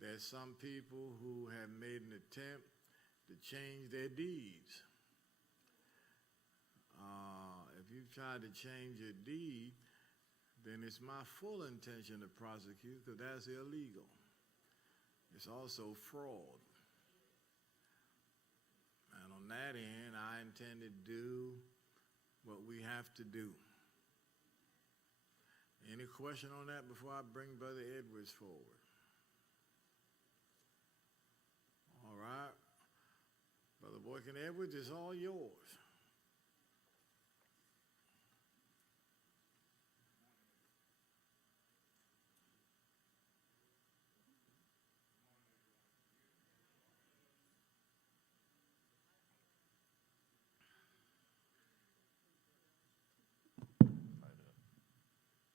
there's some people who have made an attempt to change their deeds. If you've tried to change your deed, then it's my full intention to prosecute, because that's illegal. It's also fraud. And on that end, I intend to do what we have to do. Any question on that before I bring Brother Edwards forward? All right. Brother Boykin Edwards, it's all yours.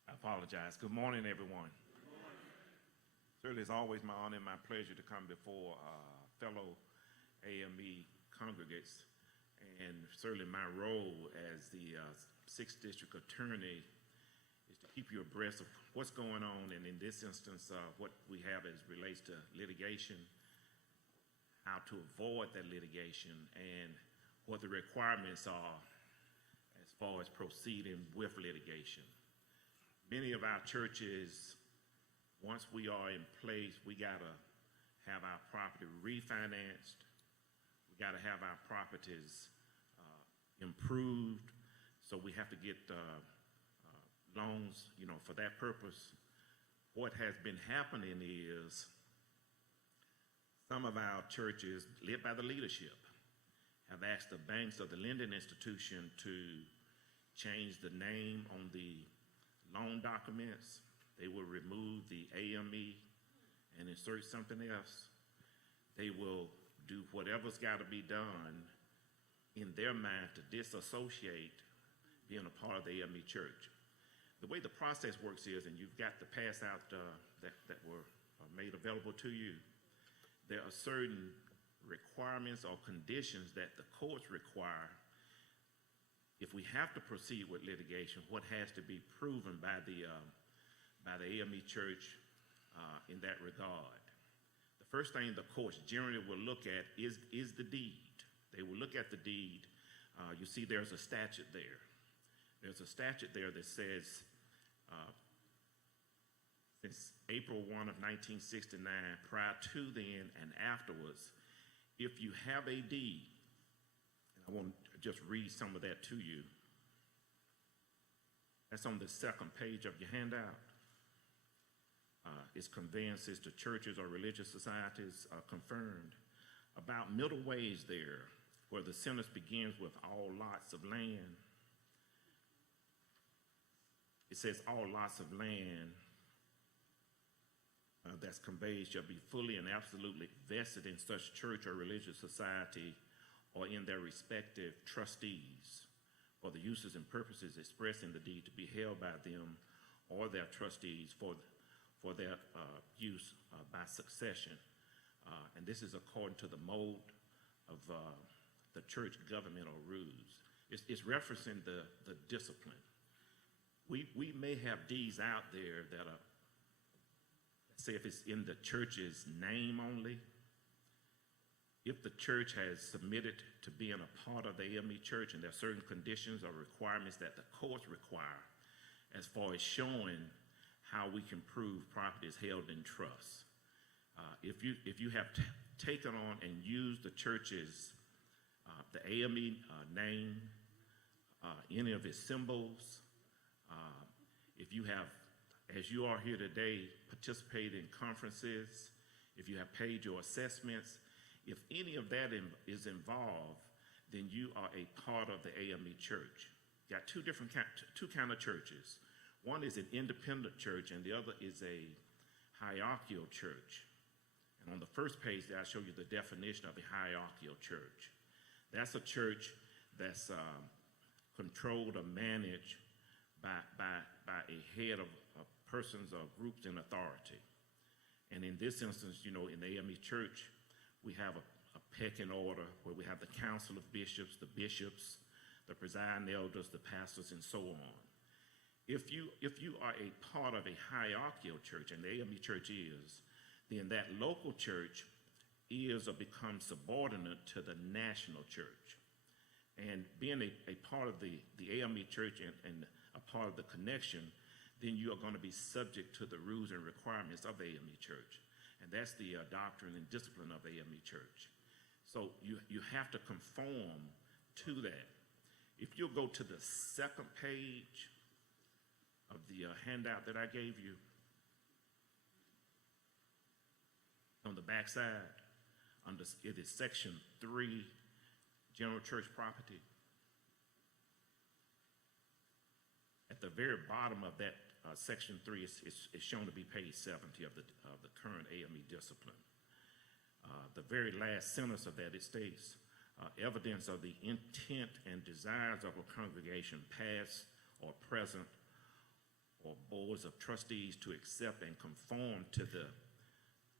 I apologize. Good morning, everyone. Good morning. Certainly, it's always my honor and my pleasure to come before fellow A.M.E. congregates, and certainly my role as the 6th District Attorney is to keep you abreast of what's going on, and in this instance, what we have as relates to litigation, how to avoid that litigation, and what the requirements are as far as proceeding with litigation. Many of our churches, once we are in place, we gotta have our property refinanced. We gotta have our properties improved. So we have to get loans, for that purpose. What has been happening is some of our churches, led by the leadership, have asked the banks or the lending institution to change the name on the loan documents. They will remove the A.M.E. and insert something else. They will do whatever's got to be done in their mind to disassociate being a part of the A.M.E. church. The way the process works is, and you've got to pass out that were made available to you, there are certain requirements or conditions that the courts require. If we have to proceed with litigation, what has to be proven by the A.M.E. church in that regard? The first thing the courts generally will look at is the deed. They will look at the deed. You see there's a statute there. There's a statute there that says since April 1 of 1969, prior to then and afterwards, if you have a deed, and I want to just read some of that to you. That's on the second page of your handout. Its conveyances to churches or religious societies are confirmed. About middle ways there, where the sentence begins with all lots of land. It says all lots of land that's conveyed shall be fully and absolutely vested in such church or religious society or in their respective trustees for the uses and purposes expressed in the deed to be held by them or their trustees for their use by succession. And this is according to the mode of the church governmental rules. It's referencing the discipline. We may have deeds out there that are, say if it's in the church's name only, if the church has submitted to being a part of the A.M.E. church and there are certain conditions or requirements that the courts require as far as showing how we can prove property is held in trust. If you have taken on and used the church's, the A.M.E. name, any of its symbols, if you have, as you are here today, participated in conferences, if you have paid your assessments, if any of that is involved, then you are a part of the A.M.E. church. You got two kind of churches. One is an independent church, and the other is a hierarchical church. And on the first page there, I show you the definition of a hierarchical church. That's a church that's controlled or managed by a head of persons or groups in authority. And in this instance, in the A.M.E. church, we have a pecking order where we have the council of bishops, the presiding elders, the pastors, and so on. If you are a part of a hierarchical church, and the A.M.E. church is, then that local church is or becomes subordinate to the national church. And being a part of the A.M.E. church and a part of the connection, then you are going to be subject to the rules and requirements of A.M.E. church. And that's the doctrine and discipline of A.M.E. church. So you have to conform to that. If you'll go to the second page of the handout that I gave you, on the back side, it is section 3, general church property. At the very bottom of that section 3 is shown to be page 70 of the current A.M.E. discipline. The very last sentence of that, it states, evidence of the intent and desires of a congregation, past or present, or boards of trustees to accept and conform to the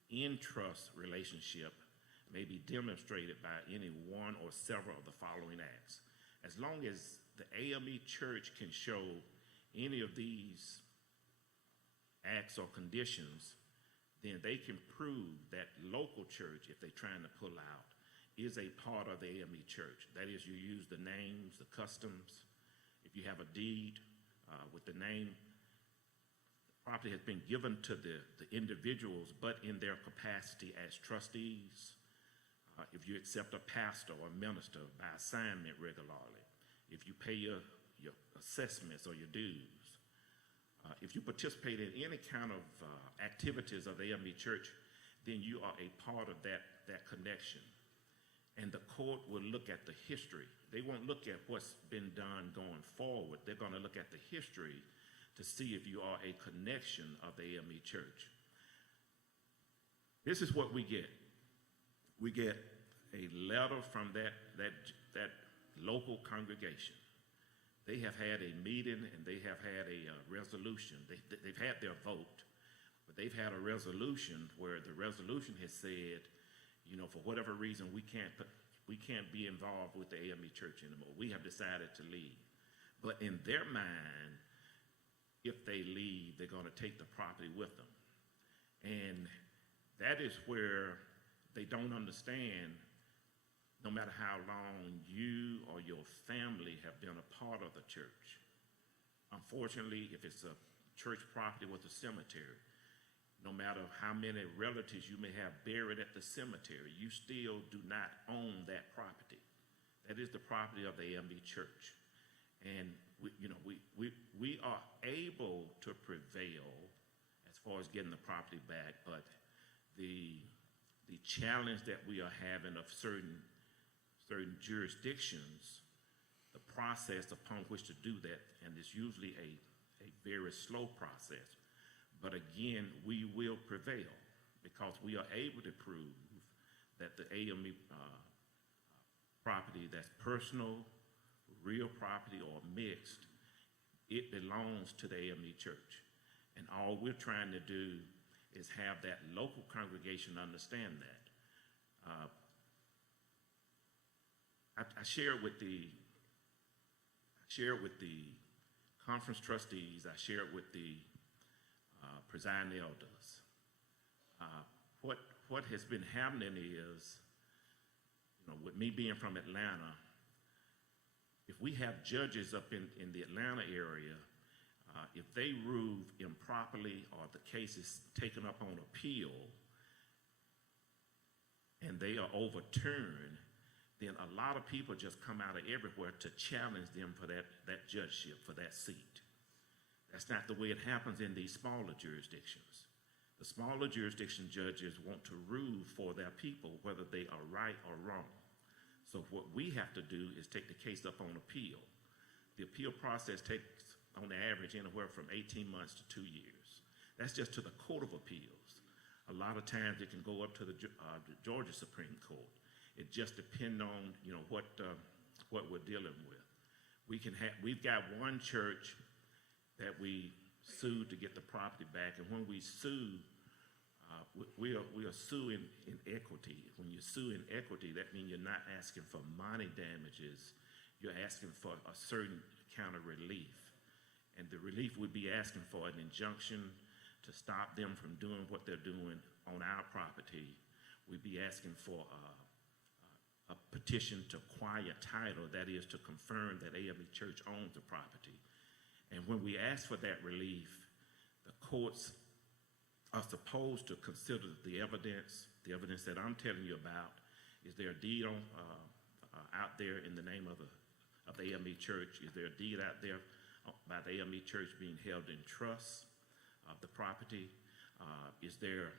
in-trust relationship may be demonstrated by any one or several of the following acts. As long as the A.M.E. church can show any of these acts or conditions, then they can prove that local church, if they're trying to pull out, is a part of the A.M.E. church. That is, you use the names, the customs. If you have a deed with the name, the property has been given to the individuals, but in their capacity as trustees. If you accept a pastor or a minister by assignment regularly, if you pay your assessments or your dues, if you participate in any kind of activities of the A.M.E. church, then you are a part of that connection. And the court will look at the history. They won't look at what's been done going forward. They're going to look at the history to see if you are a connection of the A.M.E. church. This is what we get. We get a letter from that local congregation. They have had a meeting and they have had a resolution. They've had their vote, but they've had a resolution where the resolution has said, you know, for whatever reason, we can't be involved with the A.M.E. church anymore. We have decided to leave. But in their mind, if they leave, they're going to take the property with them. And that is where they don't understand, no matter how long you or your family have been a part of the church. Unfortunately, if it's a church property with a cemetery, no matter how many relatives you may have buried at the cemetery, you still do not own that property. That is the property of the A.M.E. church. And we are able to prevail as far as getting the property back, but the challenge that we are having of certain jurisdictions, the process upon which to do that, and it's usually a very slow process. But again, we will prevail because we are able to prove that the A.M.E. Property that's personal, real property, or mixed, it belongs to the A.M.E. church. And all we're trying to do is have that local congregation understand that. I share it with the conference trustees. I share it with the presiding elders. What has been happening is, with me being from Atlanta, if we have judges up in the Atlanta area, if they rule improperly or the case is taken up on appeal and they are overturned, then a lot of people just come out of everywhere to challenge them for that judgeship, for that seat. That's not the way it happens in these smaller jurisdictions. The smaller jurisdiction judges want to rule for their people, whether they are right or wrong. So what we have to do is take the case up on appeal. The appeal process takes, on average, anywhere from 18 months to 2 years. That's just to the Court of Appeals. A lot of times it can go up to the Georgia Supreme Court. It just depends on what we're dealing with. We've got one church that we sued to get the property back, and when we sue, we are suing in equity. When you sue in equity, that means you're not asking for money damages. You're asking for a certain kind of relief, and the relief would be asking for an injunction to stop them from doing what they're doing on our property, we'd be asking for a petition to quiet title, that is to confirm that A.M.E. Church owns the property. And when we ask for that relief, the courts are supposed to consider the evidence that I'm telling you about. Is there a deed on, out there in the name of the A.M.E. Church? Is there a deed out there by the A.M.E. Church being held in trust of the property? Is there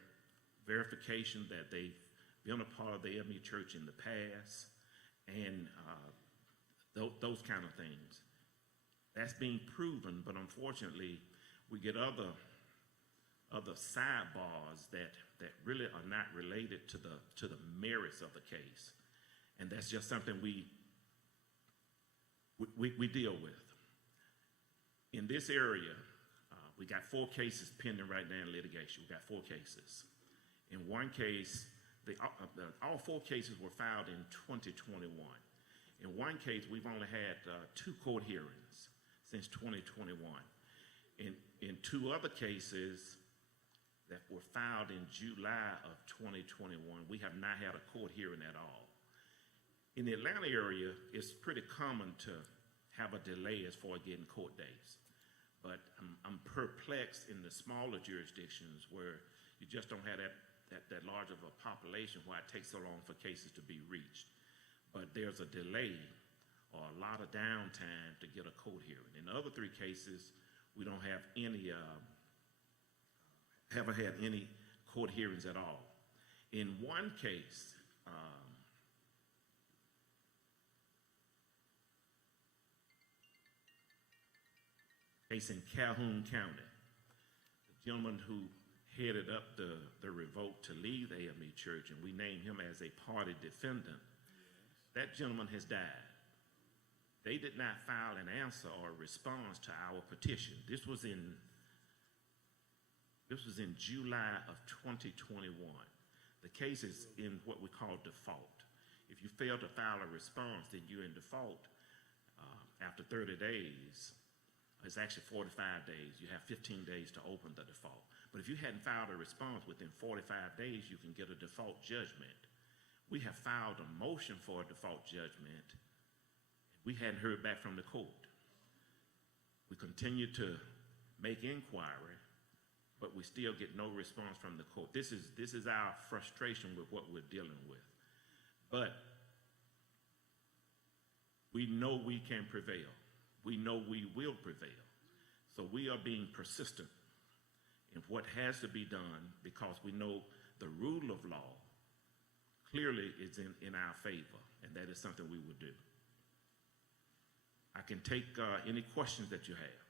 verification that they've been a part of the A.M.E. Church in the past? And those kind of things. That's being proven, but unfortunately, we get other sidebars that really are not related to the merits of the case, and that's just something we deal with. In this area, we got 4 cases pending right now in litigation. We got 4 cases. In one case, all 4 cases were filed in 2021. In one case, we've only had 2 court hearings since 2021. In 2 other cases that were filed in July of 2021, we have not had a court hearing at all. In the Atlanta area, it's pretty common to have a delay as far as getting court dates. But I'm perplexed in the smaller jurisdictions where you just don't have that large of a population why it takes so long for cases to be reached. But there's a delay or a lot of downtime to get a court hearing. In the other 3 cases, we don't have any, haven't had any court hearings at all. In one case, in Calhoun County, the gentleman who headed up the revolt to leave the A.M.E. Church, and we named him as a party defendant, that gentleman has died. They did not file an answer or a response to our petition. This was in July of 2021. The case is in what we call default. If you fail to file a response, then you're in default. After 30 days, it's actually 45 days. You have 15 days to open the default. But if you hadn't filed a response within 45 days, you can get a default judgment. We have filed a motion for a default judgment. We hadn't heard back from the court. We continue to make inquiry, but we still get no response from the court. This is our frustration with what we're dealing with. But we know we can prevail. We know we will prevail. So we are being persistent in what has to be done because we know the rule of law clearly is in our favor, and that is something we will do. I can take any questions that you have.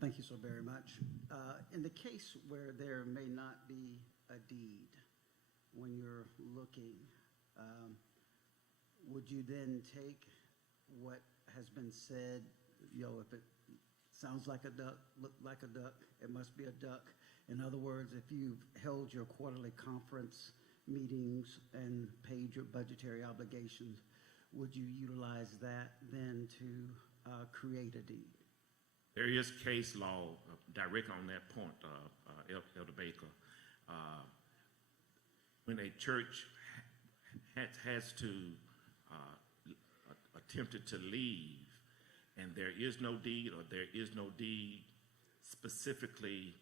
Thank you so very much. In the case where there may not be a deed, when you're looking, would you then take what has been said, if it sounds like a duck, looked like a duck, it must be a duck. In other words, if you've held your quarterly conference meetings and paid your budgetary obligations, would you utilize that then to create a deed? There is case law direct on that point, Elder Baker. When a church has to attempted to leave and there is no deed or there is no deed specifically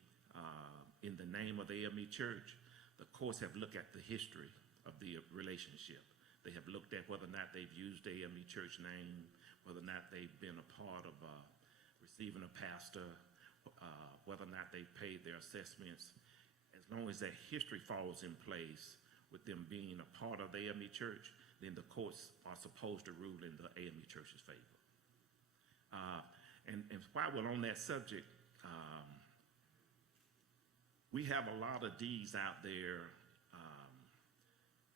in the name of the A.M.E. Church, the courts have looked at the history of the relationship. They have looked at whether or not they've used the A.M.E. Church name, whether or not they've been a part of receiving a pastor, whether or not they paid their assessments. As long as that history falls in place with them being a part of the A.M.E. Church, then the courts are supposed to rule in the A.M.E. Church's favor. And while we're on that subject, we have a lot of deeds out there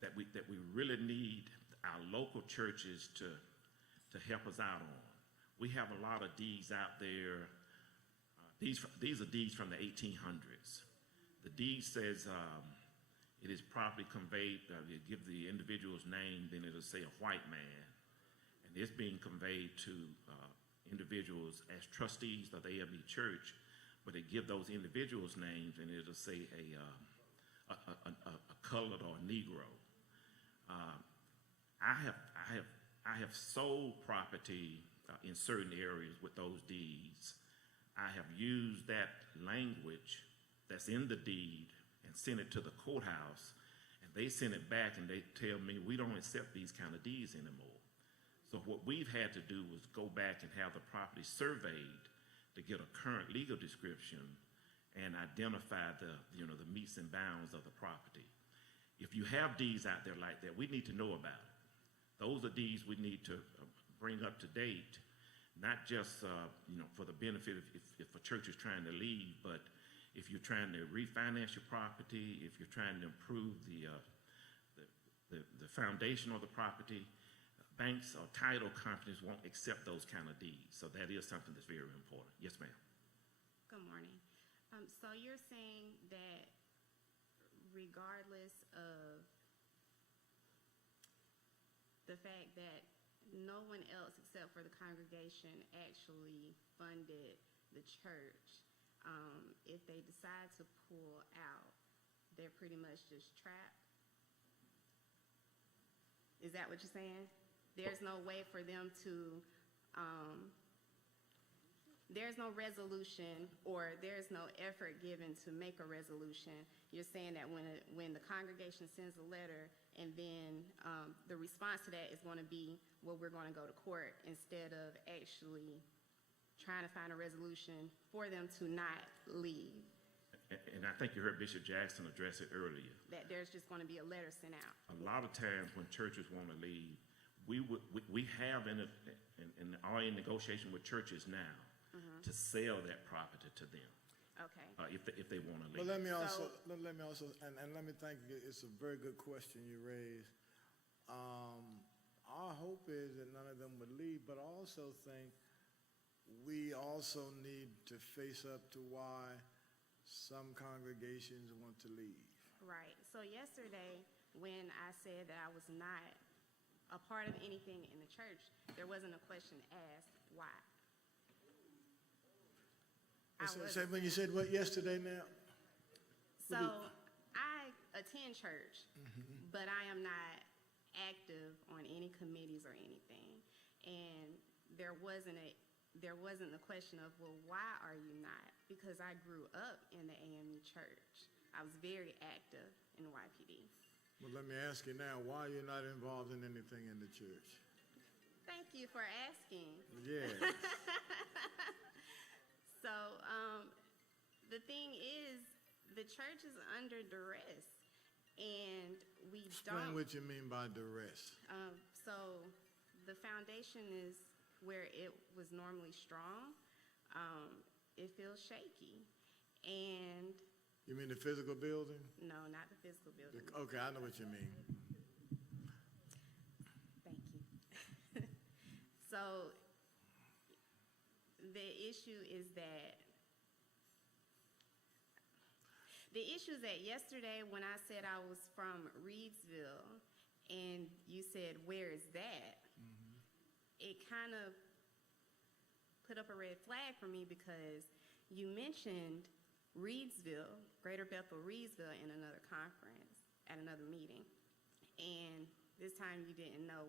that we really need our local churches to help us out on. We have a lot of deeds out there. These are deeds from the 1800s. The deed says it is properly conveyed, you give the individual's name, then it'll say a white man. And it's being conveyed to individuals as trustees of the A.M.E. Church, but it give those individuals names, and it'll say a colored or a Negro. I have sold property in certain areas with those deeds. I have used that language that's in the deed and sent it to the courthouse, and they send it back and they tell me we don't accept these kind of deeds anymore. So what we've had to do was go back and have the property surveyed to get a current legal description and identify the metes and bounds of the property. If you have deeds out there like that, we need to know about it. Those are deeds we need to bring up to date, not just for the benefit if a church is trying to leave, but if you're trying to refinance your property, if you're trying to improve the foundation of the property, banks or title companies won't accept those kind of deeds. So that is something that's very important. Yes, ma'am. Good morning. So you're saying that regardless of the fact that no one else except for the congregation actually funded the church, if they decide to pull out, they're pretty much just trapped? Is that what you're saying? There's no way for them to, there's no resolution or there's no effort given to make a resolution. You're saying that when the congregation sends a letter and then the response to that is going to be, well, we're going to go to court instead of actually trying to find a resolution for them to not leave. And I think you heard Bishop Jackson address it earlier. That there's just going to be a letter sent out. A lot of times when churches want to leave, we have are in negotiation with churches now to sell that property to them. Okay. If they want to leave. But let me also, and let me thank you. It's a very good question you raised. Our hope is that none of them would leave, but I also think we also need to face up to why some congregations want to leave. Right. So yesterday, when I said that I was not a part of anything in the church, there wasn't a question asked why. So when you said what yesterday now? So I attend church, but I am not active on any committees or anything. And there wasn't a question of, well, why are you not? Because I grew up in the A.M.E. church. I was very active in YPD. Well, let me ask you now, why are you not involved in anything in the church? Thank you for asking. Yeah. So the thing is, the church is under duress, and we Explain what you mean by duress. So the foundation is where it was normally strong. It feels shaky, and You mean the physical building? no, not the physical building. Okay, I know what you mean. Thank you. So the issue is that yesterday when I said I was from Reedsville and you said, where is that? It kind of put up a red flag for me because you mentioned Reedsville, Greater Bethel Reedsville, in another conference, at another meeting. And this time you didn't know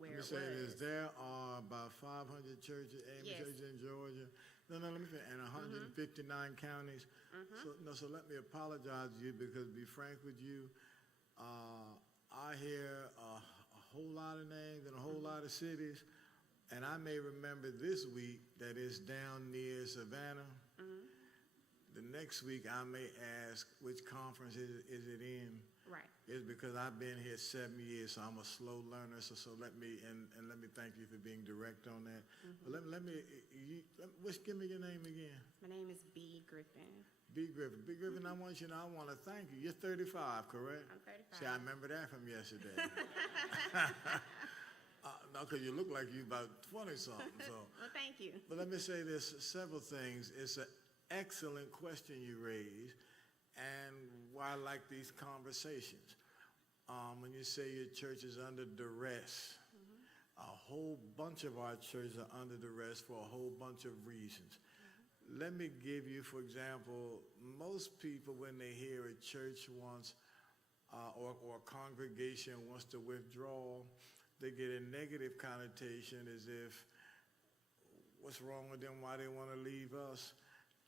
where it was. Let me say this, there are about 500 churches, A.M.E. Yes. churches in Georgia. No, let me finish, and 159 counties. So let me apologize to you because, to be frank with you, I hear a whole lot of names and a whole lot of cities, and I may remember this week that it's down near Savannah. The next week I may ask which conference is it in. Right. It's because I've been here 7 years, so I'm a slow learner. So let me thank you for being direct on that. But give me your name again. My name is B. Griffin. B. Griffin. B. Griffin, I want to thank you. You're 35, correct? I'm 35. See, I remember that from yesterday. No, because you look like you about 20-something. So. Well, thank you. But let me say this, several things. It's an excellent question you raised, And why I like these conversations. When you say your church is under duress, a whole bunch of our churches are under duress for a whole bunch of reasons. Let me give you, for example, most people when they hear a church wants or a congregation wants to withdraw, they get a negative connotation as if, what's wrong with them, why they want to leave us?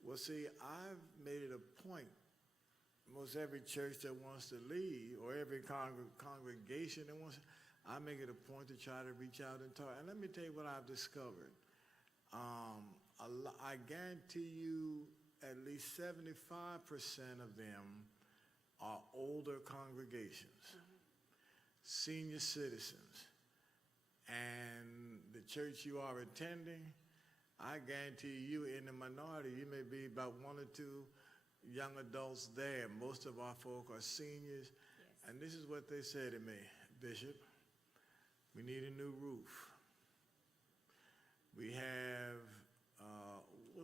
Well, see, I've made it a point, most every church that wants to leave, or every congregation that wants, I make it a point to try to reach out and talk. And let me tell you what I've discovered. I guarantee you at least 75% of them are older congregations, senior citizens. And the church you are attending, I guarantee you in the minority, you may be about one or two young adults there. Most of our folk are seniors. Yes. And this is what they say to me, Bishop, we need a new roof. We have,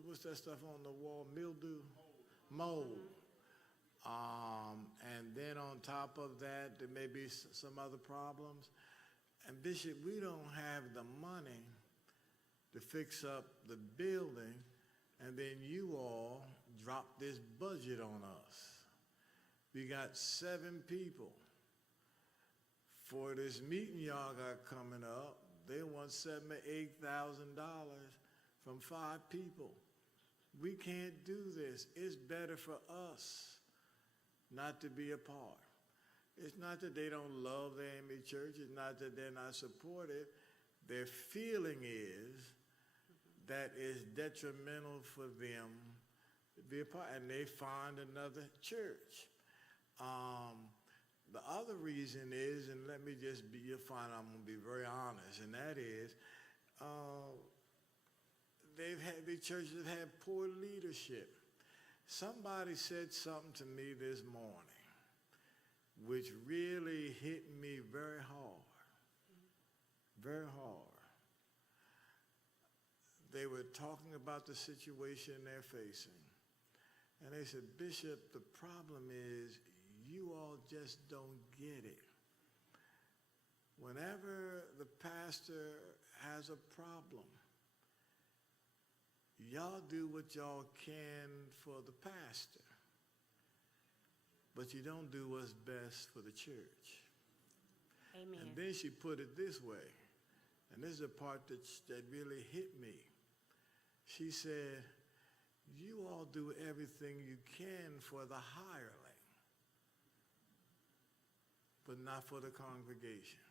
what's that stuff on the wall? Mildew? Mold. And then on top of that, there may be some other problems. And Bishop, we don't have the money to fix up the building, and then you all drop this budget on us. We got 7 people. For this meeting y'all got coming up, they want $7,000 or $8,000 from 5 people. We can't do this. It's better for us not to be a part. It's not that they don't love the A.M.E church. It's not that they're not supportive. Their feeling is that it's detrimental for them to be a part, and they find another church. The other reason is, and let me just be, you'll find I'm going to be very honest, and that is, the churches have had poor leadership. Somebody said something to me this morning, which really hit me very hard, very hard. They were talking about the situation they're facing. And they said, Bishop, the problem is you all just don't get it. Whenever the pastor has a problem, y'all do what y'all can for the pastor, but you don't do what's best for the church. Amen. And then she put it this way, and this is the part that really hit me. She said, you all do everything you can for the hireling, but not for the congregation.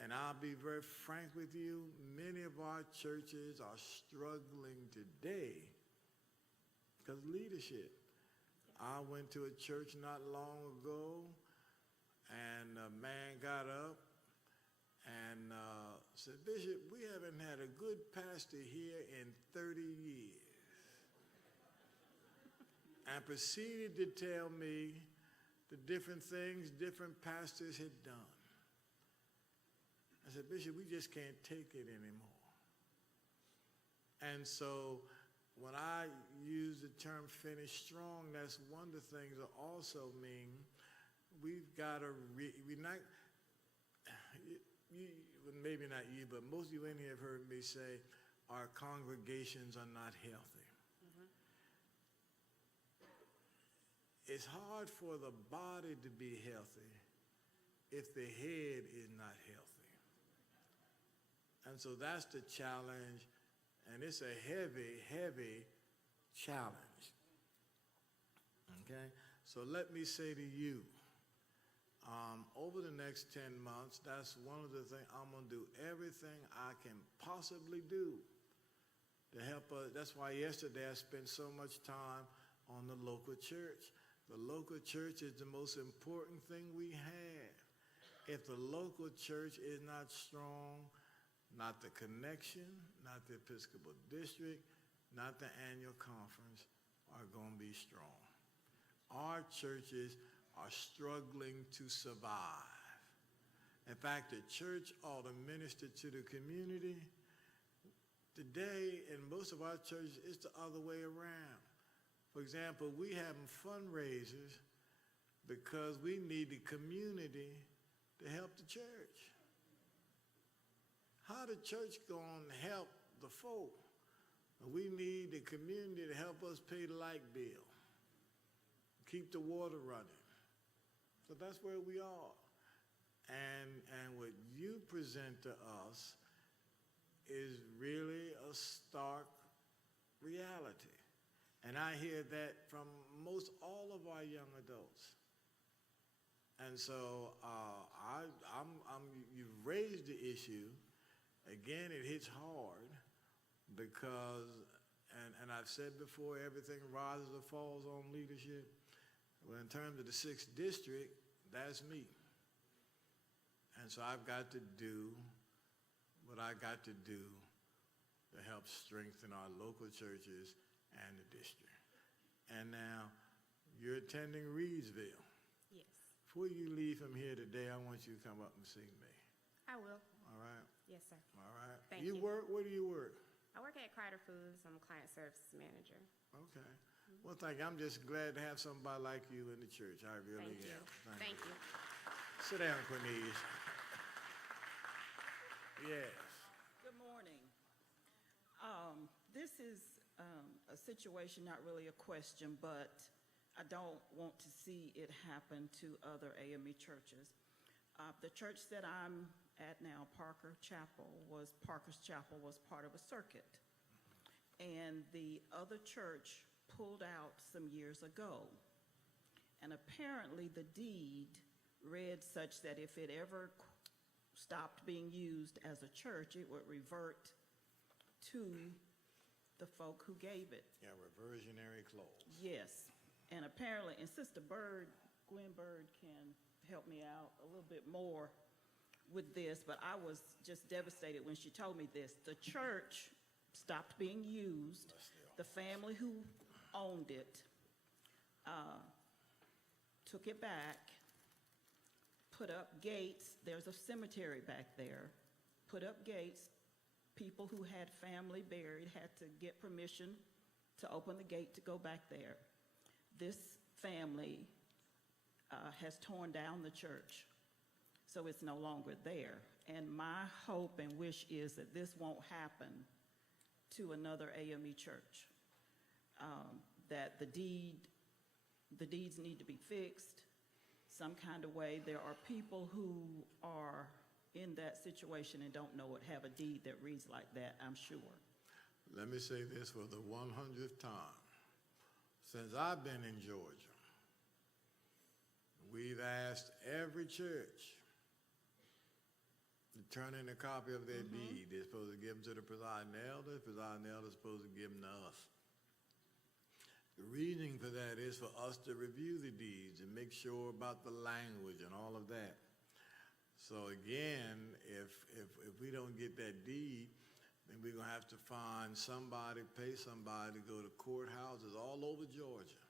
And I'll be very frank with you, many of our churches are struggling today because of leadership. I went to a church not long ago, and a man got up and said, Bishop, we haven't had a good pastor here in 30 years. And proceeded to tell me the different things different pastors had done. I said, Bishop, we just can't take it anymore. And so when I use the term finish strong, that's one of the things that also mean we've got to, maybe not you, but most of you in here have heard me say our congregations are not healthy. It's hard for the body to be healthy if the head is not healthy. And so that's the challenge, and it's a heavy, heavy challenge. Okay? So let me say to you, over the next 10 months, that's one of the things, I'm going to do everything I can possibly do to help us. That's why yesterday I spent so much time on the local church. The local church is the most important thing we have. If the local church is not strong, not the connection, not the Episcopal District, not the annual conference are going to be strong. Our churches are struggling to survive. In fact, the church ought to minister to the community. Today, in most of our churches, it's the other way around. For example, we having fundraisers because we need the community to help the church. How the church gonna help the folk? We need the community to help us pay the light bill, keep the water running. So that's where we are. And what you present to us is really a stark reality. And I hear that from most all of our young adults. And so you've raised the issue. Again, it hits hard because, and I've said before, everything rises or falls on leadership. Well, in terms of the 6th district, that's me. And so I've got to do what I got to do to help strengthen our local churches and the district. And now, you're attending Reedsville. Yes, Before you leave from here today, I want you to come up and see me. I will. All right? Yes, sir. All right. Thank you. Work? Where do you work? I work at Crider Foods. I'm a client services manager. Okay. Well, thank you. I'm just glad to have somebody like you in the church. I really Thank you. am. Thank you. Sit down, Cornelius. Yes. Good morning. This is a situation, not really a question, but I don't want to see it happen to other A.M.E. churches. The church that I'm at now, Parker's Chapel was part of a circuit. And the other church pulled out some years ago. And apparently the deed read such that if it ever stopped being used as a church, it would revert to the folk who gave it. Yeah, reversionary clause. Yes, and apparently, and Sister Bird, Gwen Bird can help me out a little bit more with this, but I was just devastated when she told me this. The church stopped being used. The family who owned it took it back, put up gates. There's a cemetery back there. Put up gates. People who had family buried had to get permission to open the gate to go back there. This family has torn down the church, so it's no longer there. And my hope and wish is that this won't happen to another A.M.E. church, that the deeds need to be fixed some kind of way. There are people who are in that situation and don't know it, have a deed that reads like that, I'm sure. Let me say this for the 100th time. Since I've been in Georgia, we've asked every church to turn in a copy of their deed. They're supposed to give them to the presiding elder. The presiding elder is supposed to give them to us. The reasoning for that is for us to review the deeds and make sure about the language and all of that. So again, if we don't get that deed, then we're going to have to find somebody, pay somebody to go to courthouses all over Georgia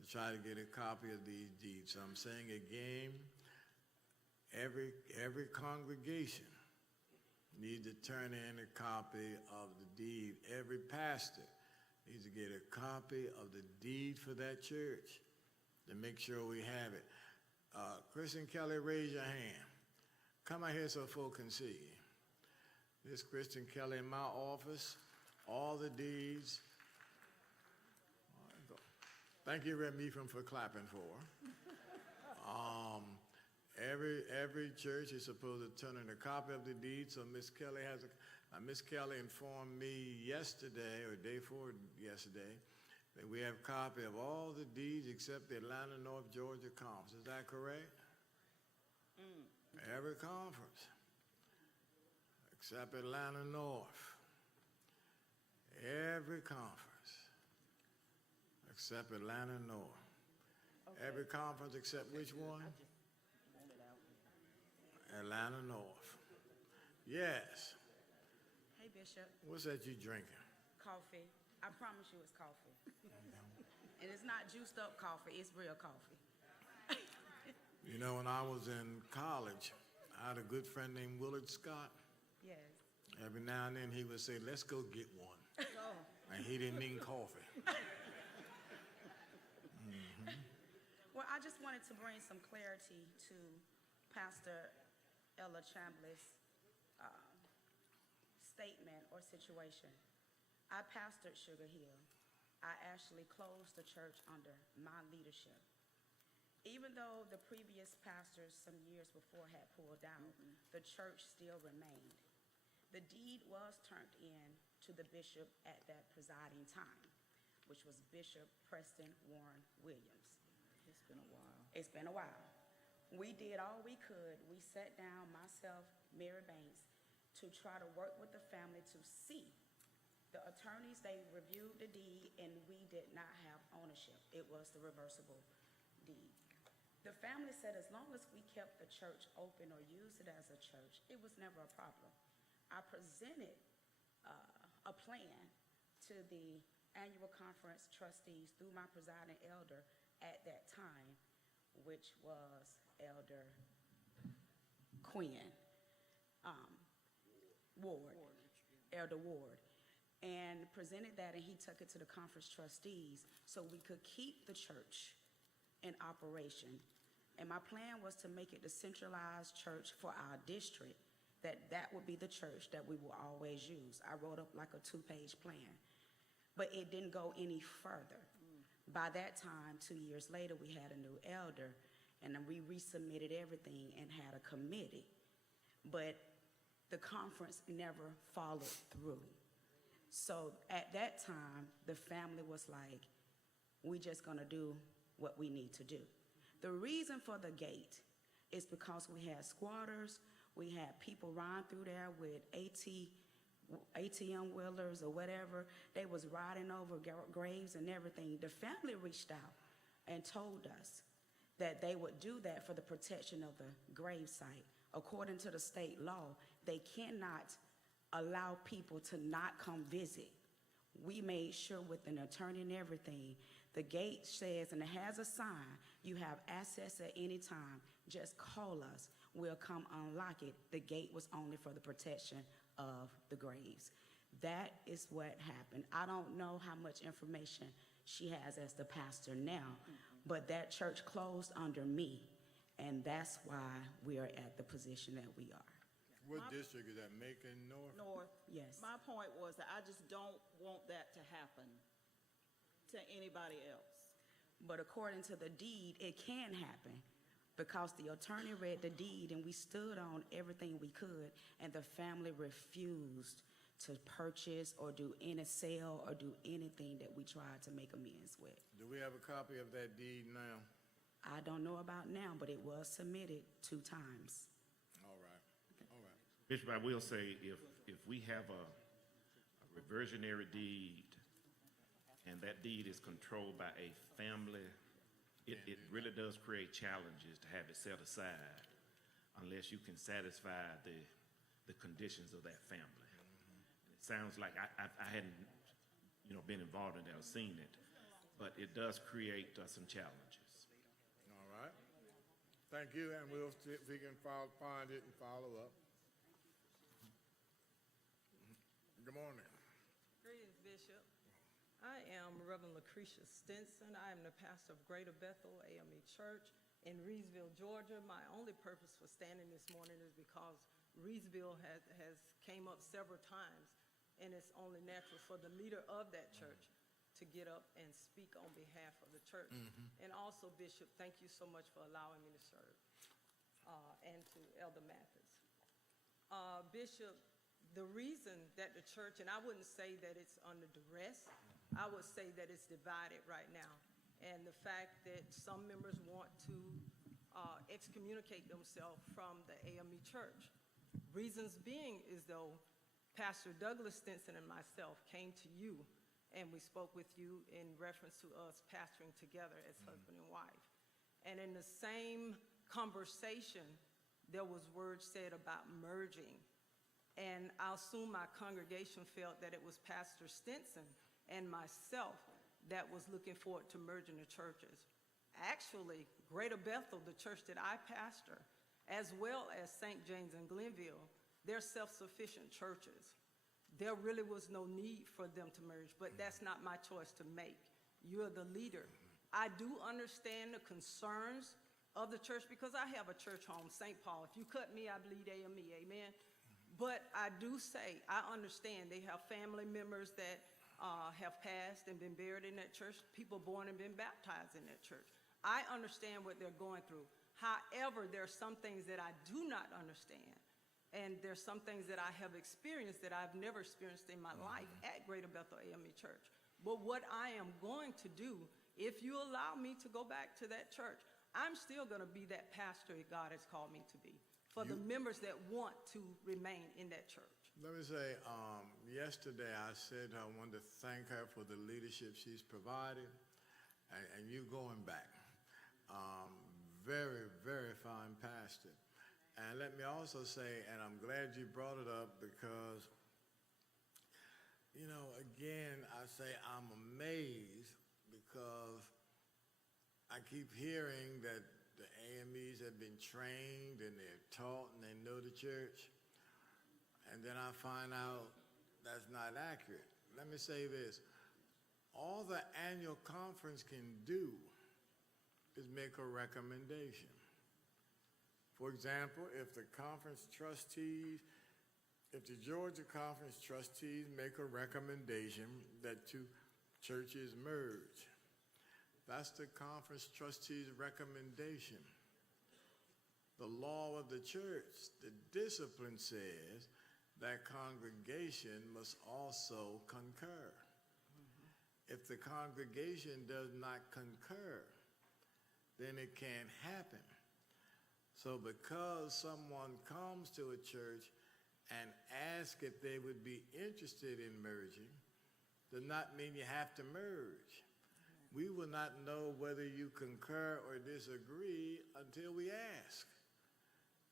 to try to get a copy of these deeds. So I'm saying again, every congregation needs to turn in a copy of the deed. Every pastor needs to get a copy of the deed for that church to make sure we have it. Kristen Kelly, raise your hand. Come out here so folk can see you. This Kristen Kelly in my office, all the deeds. Thank you, Red Mepham, for clapping for her. Every church is supposed to turn in a copy of the deed, so Miss Kelly has Miss Kelly informed me yesterday, or day before yesterday, that we have a copy of all the deeds except the Atlanta North Georgia Conference. Is that correct? Every conference except Atlanta North. Every conference except Atlanta North. Okay. Every conference except which one? I just want it out. Atlanta North. Yes. Hey, Bishop. What's that you drinking? Coffee. I promise you it's coffee. And it's not juiced up coffee, it's real coffee. You know, when I was in college, I had a good friend named Willard Scott. Yes. Every now and then he would say, let's go get one. Oh, And he didn't mean coffee. Well, I just wanted to bring some clarity to Pastor Ella Chambliss' statement or situation. I pastored Sugar Hill. I actually closed the church under my leadership. Even though the previous pastors some years before had pulled out, the church still remained. The deed was turned in to the bishop at that presiding time, which was Bishop Preston Warren Williams. It's been a while. It's been a while. We did all we could. We sat down, myself, Mary Banks, to try to work with the family to see. The attorneys, they reviewed the deed, and we did not have ownership. It was the reversible deed. The family said as long as we kept the church open or used it as a church, it was never a problem. I presented a plan to the annual conference trustees through my presiding elder at that time, which was Elder Quinn Ward, Elder Ward, and presented that, and he took it to the conference trustees so we could keep the church in operation. And my plan was to make it the centralized church for our district, that would be the church that we will always use. I wrote up like a 2-page plan, but it didn't go any further. By that time, 2 years later, we had a new elder, and then we resubmitted everything and had a committee. But the conference never followed through. So at that time, the family was like, we just gonna do what we need to do. The reason for the gate is because we had squatters, we had people riding through there with ATM wheelers or whatever. They was riding over graves and everything. The family reached out and told us that they would do that for the protection of the grave site. According to the state law, they cannot allow people to not come visit. We made sure with an attorney and everything, the gate says, and it has a sign, you have access at any time, just call us, we'll come unlock it. The gate was only for the protection of the graves. That is what happened. I don't know how much information she has as the pastor now, but that church closed under me, and that's why we are at the position that we are. What district is that, Macon North? North. Yes. My point was that I just don't want that to happen to anybody else. But according to the deed, it can happen because the attorney read the deed and we stood on everything we could, and the family refused to purchase or do any sale or do anything that we tried to make amends with. Do we have a copy of that deed now? I don't know about now, but it was submitted 2 times. All right, all right. Bishop, I will say, if we have a reversionary deed and that deed is controlled by a family, it really does create challenges to have it set aside unless you can satisfy the conditions of that family. It sounds like I hadn't, been involved in that or seen it, but it does create some challenges. All right. Thank you, and we'll see if we can find it and follow up. Good morning. Greetings, Bishop. I am Reverend Lucretia Stinson. I am the pastor of Greater Bethel A.M.E. Church in Reedsville, Georgia. My only purpose for standing this morning is because Reedsville has came up several times, and it's only natural for the leader of that church to get up and speak on behalf of the church. And also, Bishop, thank you so much for allowing me to serve, and to Elder Mathis. Bishop, the reason that the church, and I wouldn't say that it's under duress, I would say that it's divided right now. And the fact that some members want to excommunicate themselves from the A.M.E. Church. Reasons being is though Pastor Douglas Stinson and myself came to you and we spoke with you in reference to us pastoring together as husband and wife. And in the same conversation, there was words said about merging. And I assume my congregation felt that it was Pastor Stinson and myself that was looking forward to merging the churches. Actually, Greater Bethel, the church that I pastor, as well as St. James and Glenville, they're self-sufficient churches. There really was no need for them to merge, but that's not my choice to make. You're the leader, I do understand the concerns of the church because I have a church home, St. Paul. If you cut me, I bleed A.M.E., amen? But I do say, I understand they have family members that have passed and been buried in that church, people born and been baptized in that church. I understand what they're going through. However, there are some things that I do not understand. And there's some things that I have experienced that I've never experienced in my life at Greater Bethel A.M.E. Church. But what I am going to do, if you allow me to go back to that church, I'm still going to be that pastor that God has called me to be for the members that want to remain in that church. Let me say, yesterday I said I wanted to thank her for the leadership she's provided, and you going back. Very, very fine pastor. And let me also say, and I'm glad you brought it up because, you know, again, I say I'm amazed because I keep hearing that the AMEs have been trained and they're taught and they know the church. And then I find out that's not accurate. Let me say this. All the annual conference can do is make a recommendation. For example, if the Georgia Conference trustees make a recommendation that two churches merge, that's the conference trustees' recommendation. The law of the church, the discipline says that congregation must also concur. If the congregation does not concur, then it can't happen. So because someone comes to a church and asks if they would be interested in merging, does not mean you have to merge. We will not know whether you concur or disagree until we ask.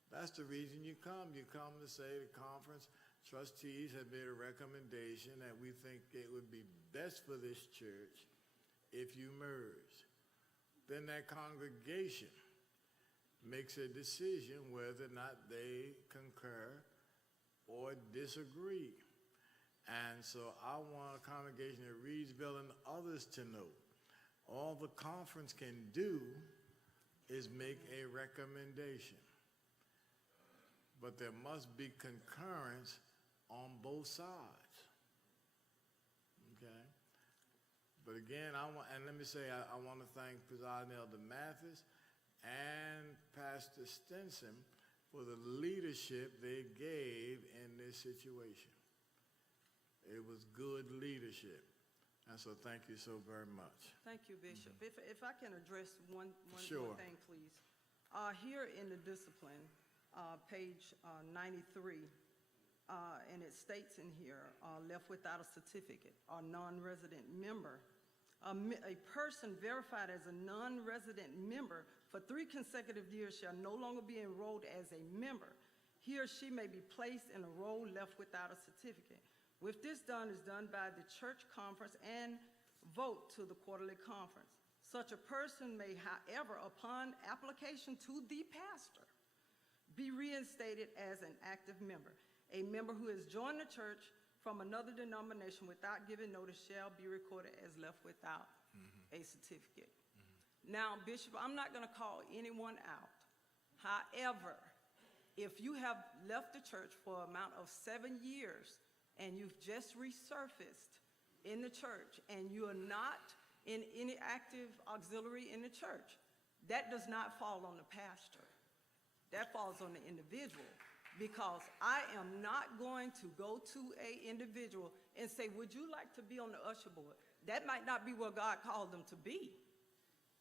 That's the reason you come. You come to say the conference trustees have made a recommendation that we think it would be best for this church if you merge. Then that congregation makes a decision whether or not they concur or disagree. And so I want a congregation at Reedsville and others to know all the conference can do is make a recommendation. But there must be concurrence on both sides. Okay? But again, let me say, I want to thank President Elder Mathis and Pastor Stinson for the leadership they gave in this situation. It was good leadership. And so thank you so very much. Thank you, Bishop. If I can address one Sure. more thing, please. Here in the discipline, page 93, and it states in here, left without a certificate or non-resident member. A person verified as a non-resident member for 3 consecutive years shall no longer be enrolled as a member. He or she may be placed in a role left without a certificate. If this is done by the church conference and vote to the quarterly conference. Such a person may, however, upon application to the pastor, be reinstated as an active member. A member who has joined the church from another denomination without giving notice shall be recorded as left without a certificate. Now, Bishop, I'm not going to call anyone out. However, if you have left the church for an amount of 7 years and you've just resurfaced in the church and you are not in any active auxiliary in the church, that does not fall on the pastor. That falls on the individual, because I am not going to go to an individual and say, would you like to be on the usher board? That might not be where God called them to be.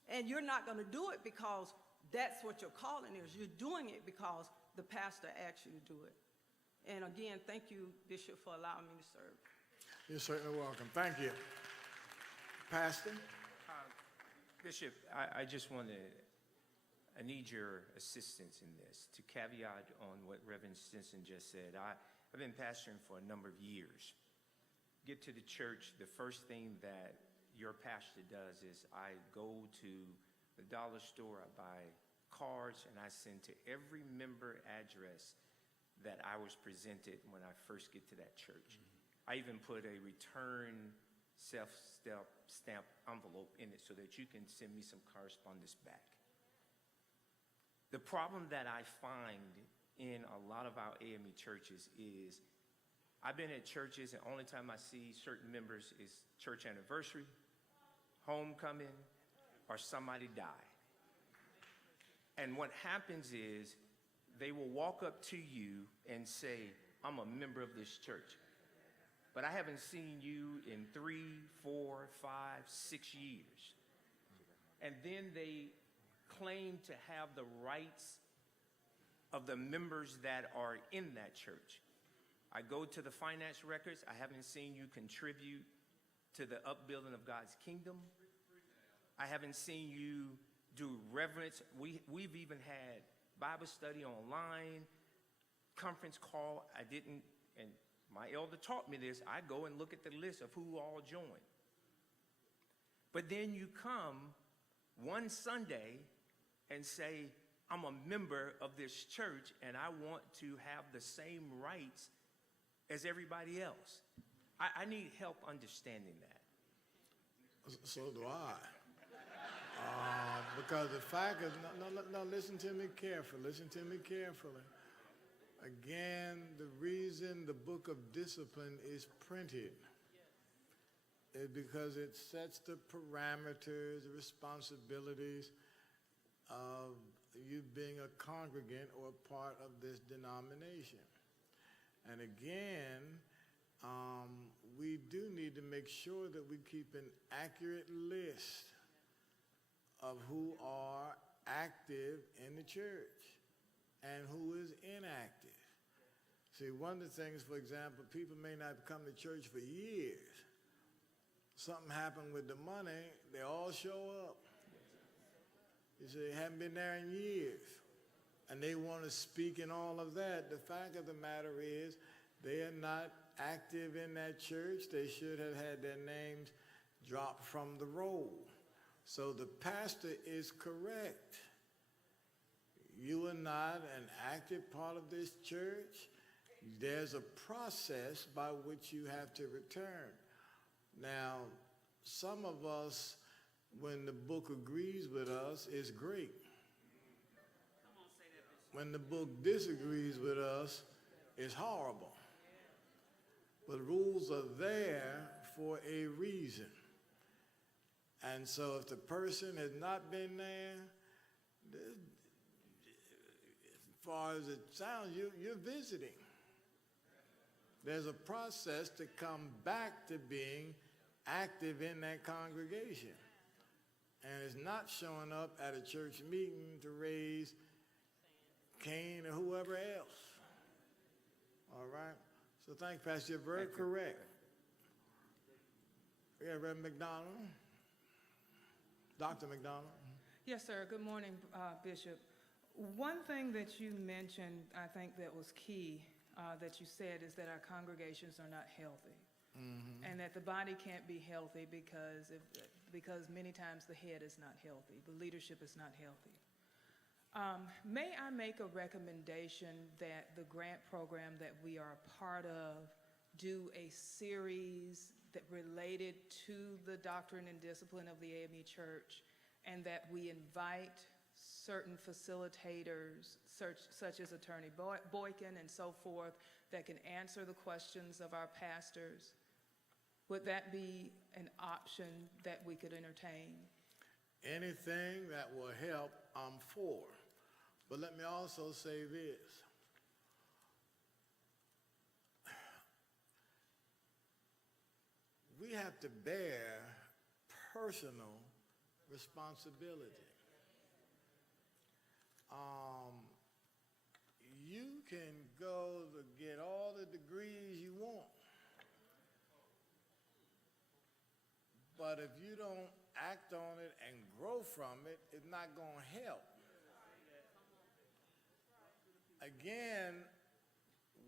And you're not going to do it because that's what your calling is. You're doing it because the pastor asked you to do it. And again, thank you, Bishop, for allowing me to serve. You're certainly welcome. Thank you. Pastor? Bishop, I just want to, I need your assistance in this to caveat on what Reverend Stinson just said. I've been pastoring for a number of years. Get to the church, the first thing that your pastor does is I go to the dollar store, I buy cards, and I send to every member address that I was presented when I first get to that church. I even put a return self-stamp envelope in it so that you can send me some correspondence back. The problem that I find in a lot of our AME churches is I've been at churches and only time I see certain members is church anniversary, homecoming, or somebody died. And what happens is they will walk up to you and say, I'm a member of this church, but I haven't seen you in 3, 4, 5, 6 years. And then they claim to have the rights of the members that are in that church. I go to the finance records. I haven't seen you contribute to the upbuilding of God's kingdom. I haven't seen you do reverence. We've even had Bible study online, conference call. I didn't, and my elder taught me this. I go and look at the list of who all joined. But then you come one Sunday and say, I'm a member of this church and I want to have the same rights as everybody else. I need help understanding that. So do I. Because the fact is, no, listen to me carefully. Listen to me carefully. Again, the reason the book of discipline is printed is because it sets the parameters, the responsibilities of you being a congregant or a part of this denomination. And again, we do need to make sure that we keep an accurate list of who are active in the church and who is inactive. See, one of the things, for example, people may not come to church for years. Something happened with the money, they all show up. You see, they haven't been there in years. And they want to speak and all of that. The fact of the matter is, they are not active in that church. They should have had their names dropped from the roll. So the pastor is correct. You are not an active part of this church. There's a process by which you have to return. Now, some of us, when the book agrees with us, is great. When the book disagrees with us, it's horrible. But rules are there for a reason. And so if the person has not been there, as far as it sounds, you're visiting. There's a process to come back to being active in that congregation. And it's not showing up at a church meeting to raise Cain or whoever else. All right? So thank you, Pastor. You're very correct. Yeah, Reverend McDonald. Dr. McDonald. Yes, sir. Good morning, Bishop. One thing that you mentioned, I think that was key, that you said, is that our congregations are not healthy. Mm-hmm. And that the body can't be healthy because many times the head is not healthy, the leadership is not healthy. May I make a recommendation that the grant program that we are a part of do a series that related to the doctrine and discipline of the A.M.E. Church, and that we invite certain facilitators, such as Attorney Boykin and so forth, that can answer the questions of our pastors? Would that be an option that we could entertain? Anything that will help, I'm for. But let me also say this. We have to bear personal responsibility. You can go to get all the degrees you want, but if you don't act on it and grow from it, it's not going to help. Again,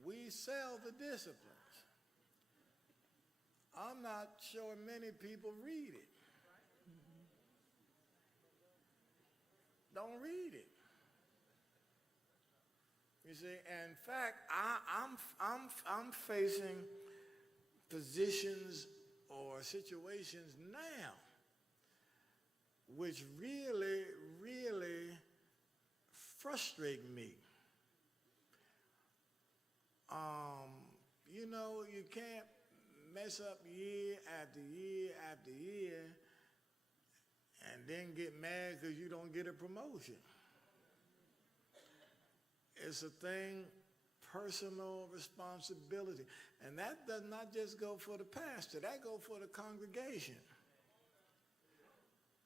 we sell the disciplines. I'm not sure many people read it. Don't read it. You see, and in fact, I'm facing positions or are situations now which really, really frustrate me. You know, you can't mess up year after year after year and then get mad because you don't get a promotion. It's a thing, personal responsibility. And that does not just go for the pastor, that goes for the congregation.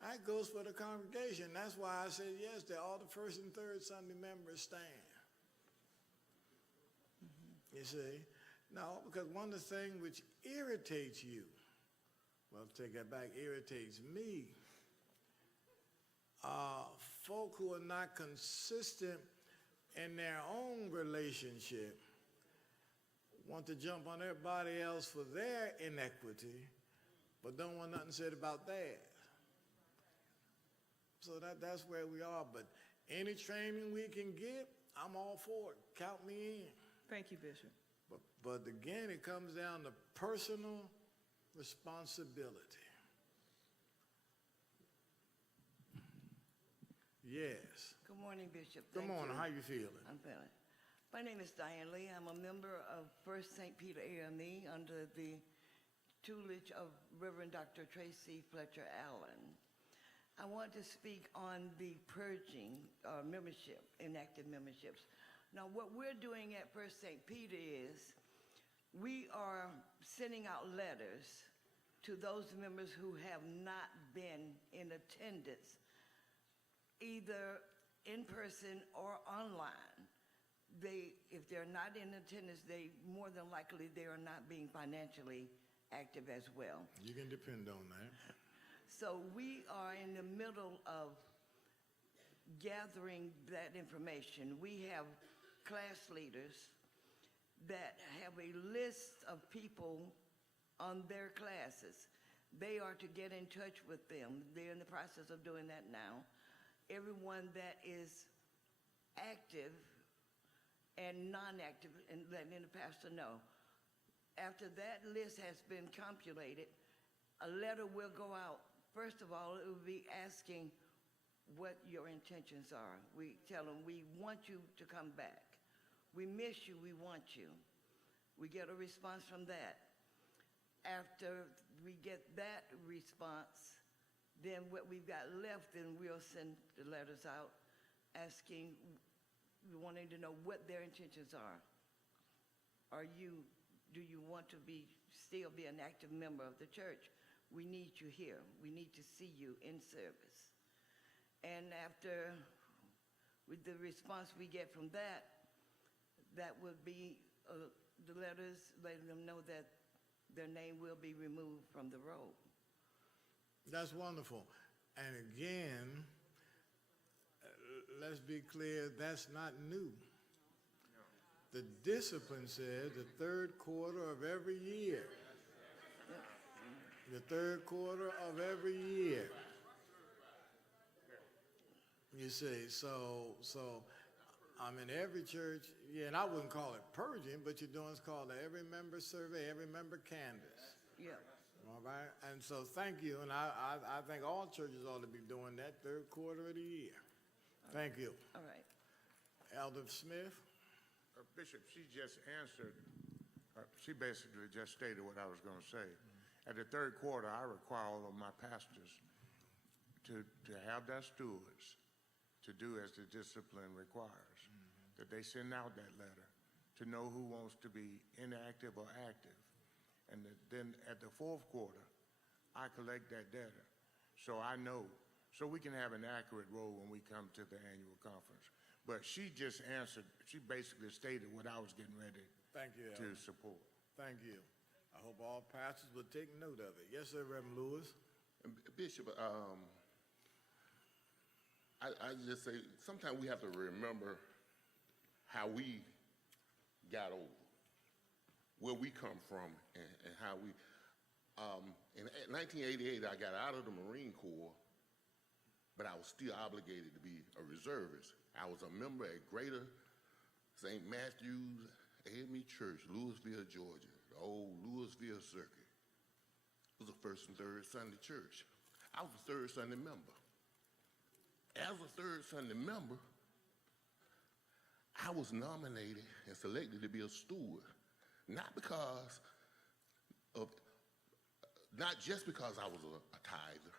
That goes for the congregation. That's why I said yes, that all the first and third Sunday members stand. You see? No, because one of the things which irritates you, well, take that back, irritates me, folk who are not consistent in their own relationship want to jump on everybody else for their inequity, but don't want nothing said about theirs. So that's where we are. But any training we can get, I'm all for it. Count me in. Thank you, Bishop. But again, it comes down to personal responsibility. Yes. Good morning, Bishop. Good Thank morning. you. How you feeling? I'm feeling. My name is Diane Lee. I'm a member of First St. Peter A.M.E. under the tutelage of Reverend Dr. Tracy Fletcher Allen. I want to speak on the purging membership, inactive memberships. Now, what we're doing at First St. Peter is we are sending out letters to those members who have not been in attendance, either in person or online. If they're not in attendance, more than likely they are not being financially active as well. You can depend on that. So we are in the middle of gathering that information. We have class leaders that have a list of people on their classes. They are to get in touch with them. They're in the process of doing that now. Everyone that is active and non-active, and letting the pastor know. After that list has been compulated, a letter will go out. First of all, it will be asking what your intentions are. We tell them, we want you to come back. We miss you, we want you. We get a response from that. After we get that response, then what we've got left, then we'll send the letters out asking, wanting to know what their intentions are. Do you want to still be an active member of the church? We need you here. We need to see you in service. And after with the response we get from that, that would be the letters letting them know that their name will be removed from the roll. That's wonderful. And again, let's be clear, that's not new. The discipline says the third quarter of every year. The third quarter of every year. You see, so I'm in every church, yeah, and I wouldn't call it purging, but you're doing what's called an every member survey, every member canvass. Yeah. All right, and so thank you, and I think all churches ought to be doing that third quarter of the year. Thank you. All right. Elder Smith? Bishop, she just answered, she basically just stated what I was going to say. At the third quarter, I require all of my pastors to have their stewards to do as the discipline requires, that they send out that letter to know who wants to be inactive or active. And then at the fourth quarter, I collect that data so I know, so we can have an accurate roll when we come to the annual conference. But she just answered, she basically stated what I was getting ready Thank you, to Elder. support. Thank you. I hope all pastors will take note of it. Yes, sir, Reverend Lewis. Bishop, I just say, sometimes we have to remember how we got over, where we come from, and how we, in 1988, I got out of the Marine Corps, but I was still obligated to be a reservist. I was a member at Greater St. Matthew's A.M.E. Church, Louisville, Georgia, the old Louisville Circuit. was a first and third Sunday church. I was a third Sunday member. As a third Sunday member, I was nominated and selected to be a steward, not just because I was a tither,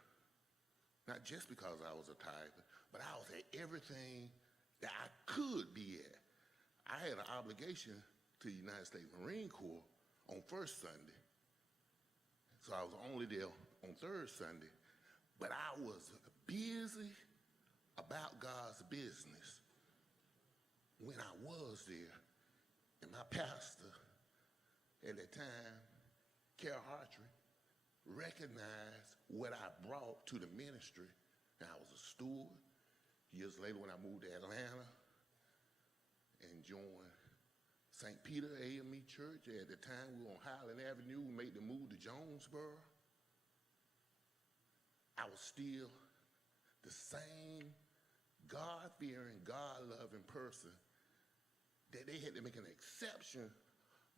not just because I was a tither, but I was at everything that I could be at. I had an obligation to the United States Marine Corps on first Sunday, so I was only there on third Sunday, but I was busy about God's business when I was there. And my pastor at that time, Carol Hartry, recognized what I brought to the ministry, and I was a steward. Years later, when I moved to Atlanta and joined St. Peter A.M.E. Church, at the time we were on Highland Avenue, we made the move to Jonesboro. I was still the same God-fearing, God-loving person that they had to make an exception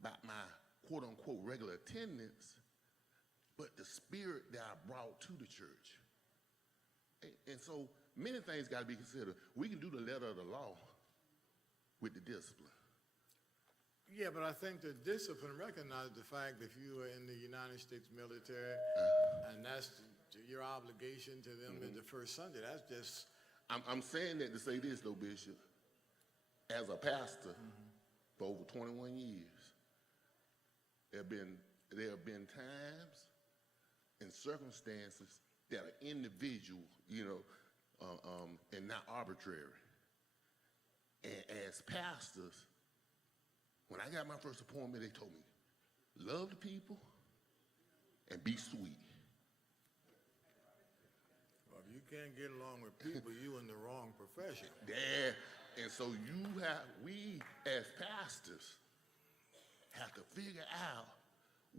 about my quote-unquote regular attendance, but the spirit that I brought to the church. And so many things got to be considered. We can do the letter of the law with the discipline. Yeah, but I think the discipline recognizes the fact that if you are in the United States military and that's your obligation to them in the first Sunday, that's just... I'm saying that to say this, though, Bishop. As a pastor for over 21 years, there have been times and circumstances that are individual, and not arbitrary. And as pastors, when I got my first appointment, they told me, love the people and be sweet. Well, if you can't get along with people, you in the wrong profession. Yeah, and so we as pastors have to figure out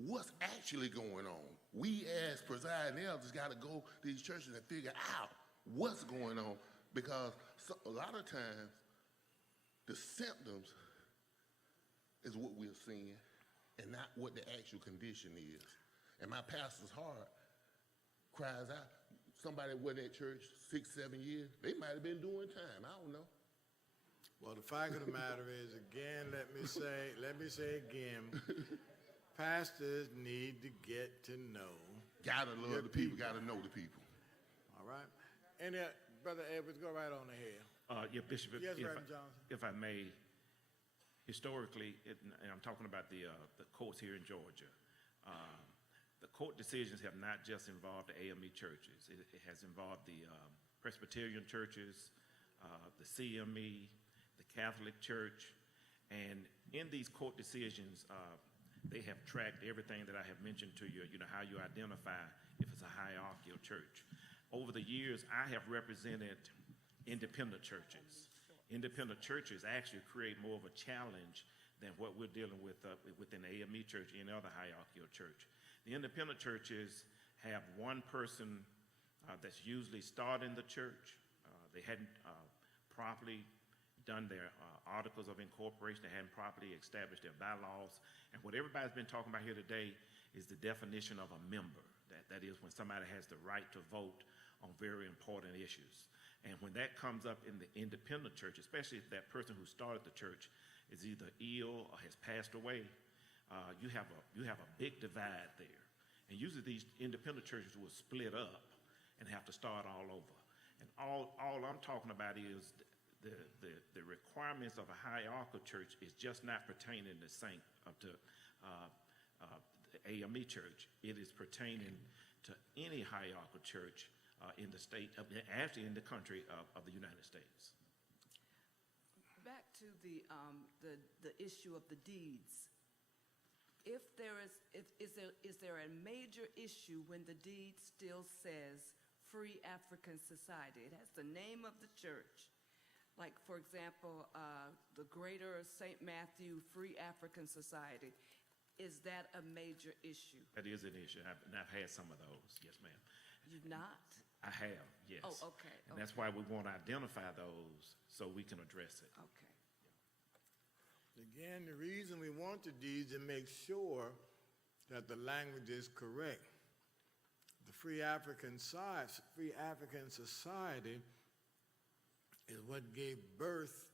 what's actually going on. We as presiding elders got to go to these churches and figure out what's going on, because a lot of times the symptoms is what we're seeing and not what the actual condition is. And my pastor's heart cries out. Somebody went at church 6-7 years, they might have been doing time. I don't know. Well, the fact of the matter is, again, let me say again, pastors need to get to know. Gotta love the people, gotta know the people. All right. And Brother Edwards, go right on ahead. Yeah, Bishop, Yes, Reverend Johnson. if I may, historically, and I'm talking about the courts here in Georgia, the court decisions have not just involved the A.M.E. churches. It has involved the Presbyterian churches, the CME, the Catholic Church, and in these court decisions, they have tracked everything that I have mentioned to you, how you identify if it's a hierarchical church. Over the years, I have represented independent churches. Independent churches actually create more of a challenge than what we're dealing with within the A.M.E. church or any other hierarchical church. The independent churches have one person that's usually starting the church. They hadn't properly done their articles of incorporation. They hadn't properly established their bylaws. And what everybody's been talking about here today is the definition of a member. That is when somebody has the right to vote on very important issues. And when that comes up in the independent church, especially if that person who started the church is either ill or has passed away, you have a big divide there. And usually these independent churches will split up and have to start all over. And all I'm talking about is the requirements of a hierarchical church is just not pertaining to the A.M.E. church. It is pertaining to any hierarchical church in the state, actually in the country of the United States. Back to the issue of the deeds. Is there a major issue when the deed still says Free African Society? It has the name of the church. Like, for example, the Greater St. Matthew Free African Society. Is that a major issue? That is an issue, and I've had some of those, yes, ma'am. You've not? I have, yes. Oh, okay. And that's why we want to identify those so we can address it. Okay. Again, the reason we want the deeds is to make sure that the language is correct. The Free African Society is what gave birth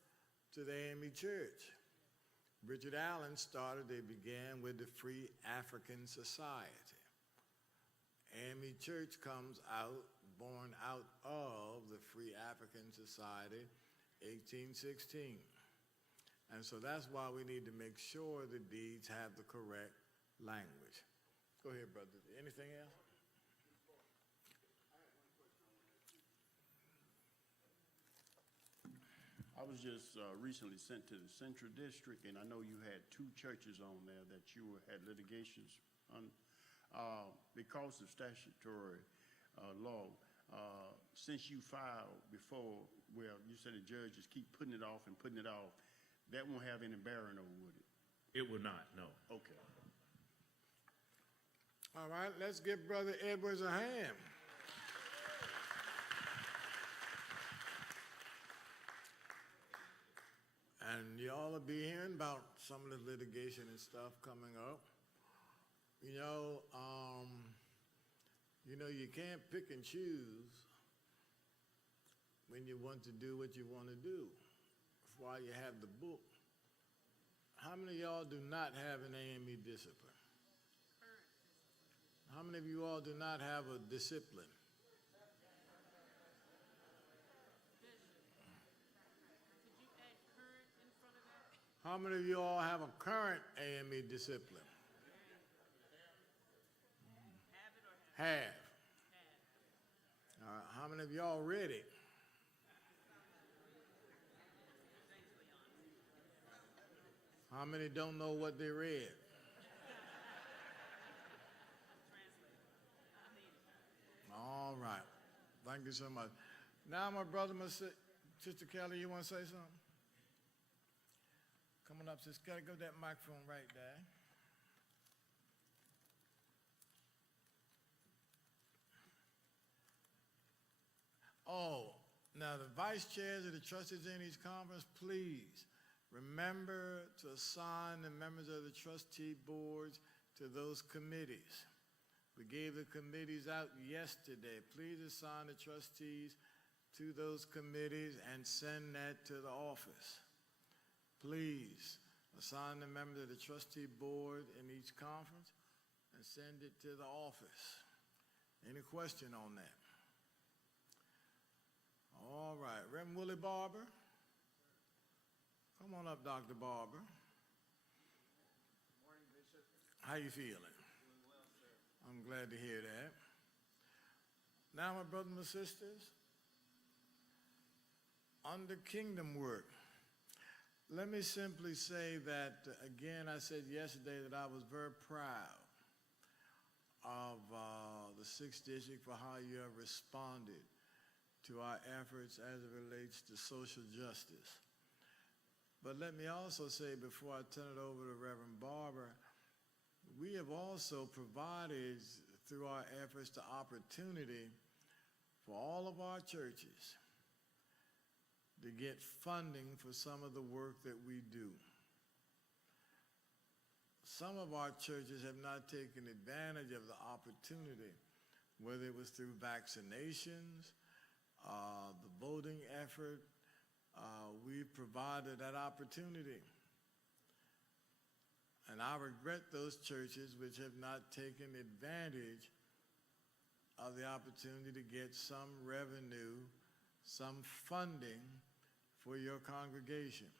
to the A.M.E. Church. Richard Allen they began with the Free African Society. A.M.E. Church comes out, born out of the Free African Society, 1816. And so that's why we need to make sure the deeds have the correct language. Go ahead, brother. Anything else? I was just recently sent to the Central District, and I know you had 2 churches on there that you had litigations on. Because of statutory law, since you filed before, well, you said the judges keep putting it off and putting it off, that won't have any bearing over, would it? It will not, no. Okay. All right, let's give Brother Edwards a hand. And y'all will be hearing about some of the litigation and stuff coming up. You know, you can't pick and choose when you want to do what you want to do. That's why you have the book. How many of y'all do not have an A.M.E. discipline? How many of you all do not have a discipline? How many of you all have a current A.M.E. discipline? Have. How many of y'all read it? How many don't know what they read? All right. Thank you so much. Now, my brother, my Sister Kelly, you want to say something? Coming up, Sister Kelly, go to that microphone right there. Oh, now the vice chairs of the trustees in each conference, please remember to assign the members of the trustee boards to those committees. We gave the committees out yesterday. Please assign the trustees to those committees and send that to the office. Please assign the members of the trustee board in each conference and send it to the office. Any question on that? All right, Reverend Willie Barber. Come on up, Dr. Barber. Morning, Bishop. How you feeling? Doing well, sir. I'm glad to hear that. Now, my brothers and sisters, under kingdom work, let me simply say that, again, I said yesterday that I was very proud of the 6th District for how you have responded to our efforts as it relates to social justice. But let me also say, before I turn it over to Reverend Barber, we have also provided, through our efforts, the opportunity for all of our churches to get funding for some of the work that we do. Some of our churches have not taken advantage of the opportunity, whether it was through vaccinations, the voting effort, we provided that opportunity. And I regret those churches which have not taken advantage of the opportunity to get some revenue, some funding for your congregation.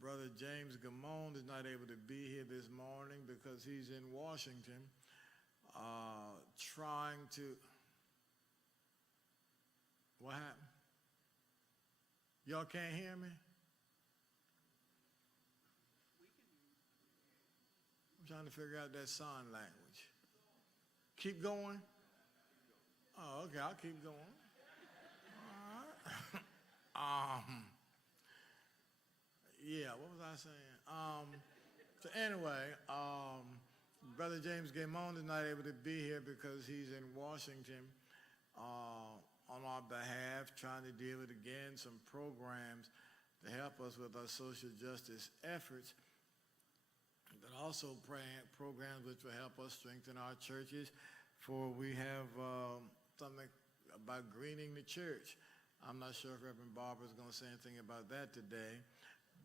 Brother James Gamond is not able to be here this morning because he's in Washington trying to... What happened? Y'all can't hear me? I'm trying to figure out that sign language. Keep going? Oh, okay, I'll keep going. All right. Yeah, what was I saying? So anyway, Brother James Gamond is not able to be here because he's in Washington on our behalf, trying to deal with, again, some programs to help us with our social justice efforts. but also programs which will help us strengthen our churches. For we have something about greening the church. I'm not sure if Reverend Barber is going to say anything about that today,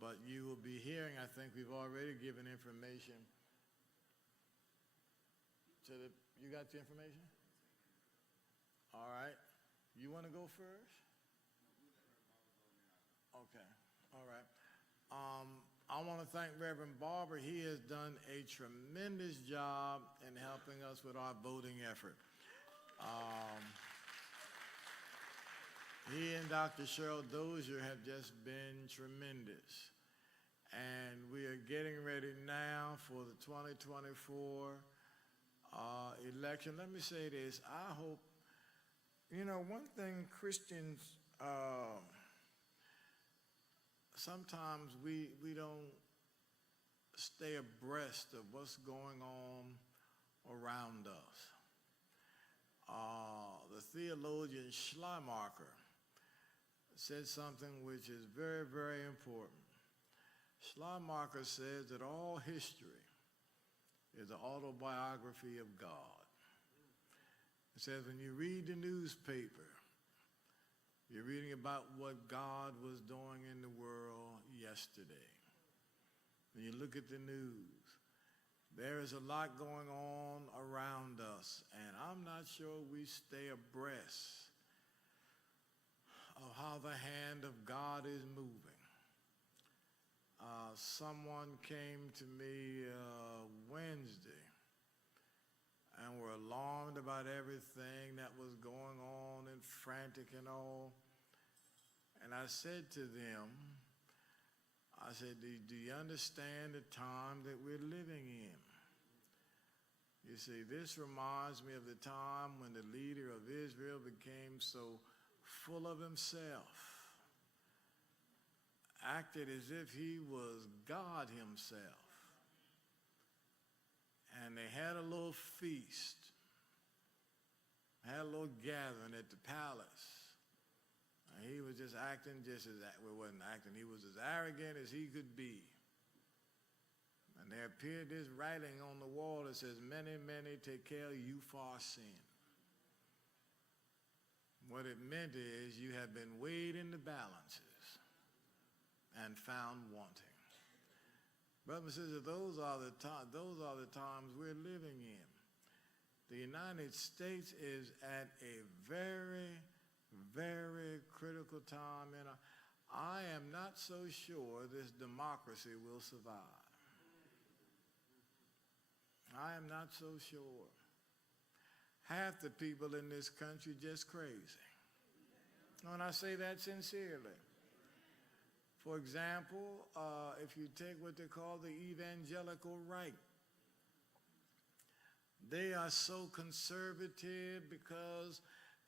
but you will be hearing, I think we've already given information to the, you got the information? All right. You want to go first? Okay. All right. I want to thank Reverend Barber. He has done a tremendous job in helping us with our voting effort. He and Dr. Cheryl Dozier have just been tremendous. And we are getting ready now for the 2024 election. Let me say this. I hope, you know, one thing Christians, sometimes we don't stay abreast of what's going on around us. The theologian Schleiermacher said something which is very, very important. Schleiermacher says that all history is the autobiography of God. It says when you read the newspaper, you're reading about what God was doing in the world yesterday. When you look at the news, there is a lot going on around us, and I'm not sure we stay abreast of how the hand of God is moving. Someone came to me Wednesday and were alarmed about everything that was going on and frantic and all. And I said to them, I said, do you understand the time that we're living in? You see, this reminds me of the time when the leader of Israel became so full of himself, acted as if he was God himself. And they had a little feast, had a little gathering at the palace. And he was just acting just as, well, wasn't acting, he was as arrogant as he could be. And there appeared this writing on the wall that says, many, many take care of you for sin. What it meant is you have been weighed in the balances and found wanting. Brothers and sisters, those are the times we're living in. The United States is at a very, very critical time, and I am not so sure this democracy will survive. I am not so sure. Half the people in this country just crazy. And I say that sincerely. For example, if you take what they call the evangelical right, they are so conservative because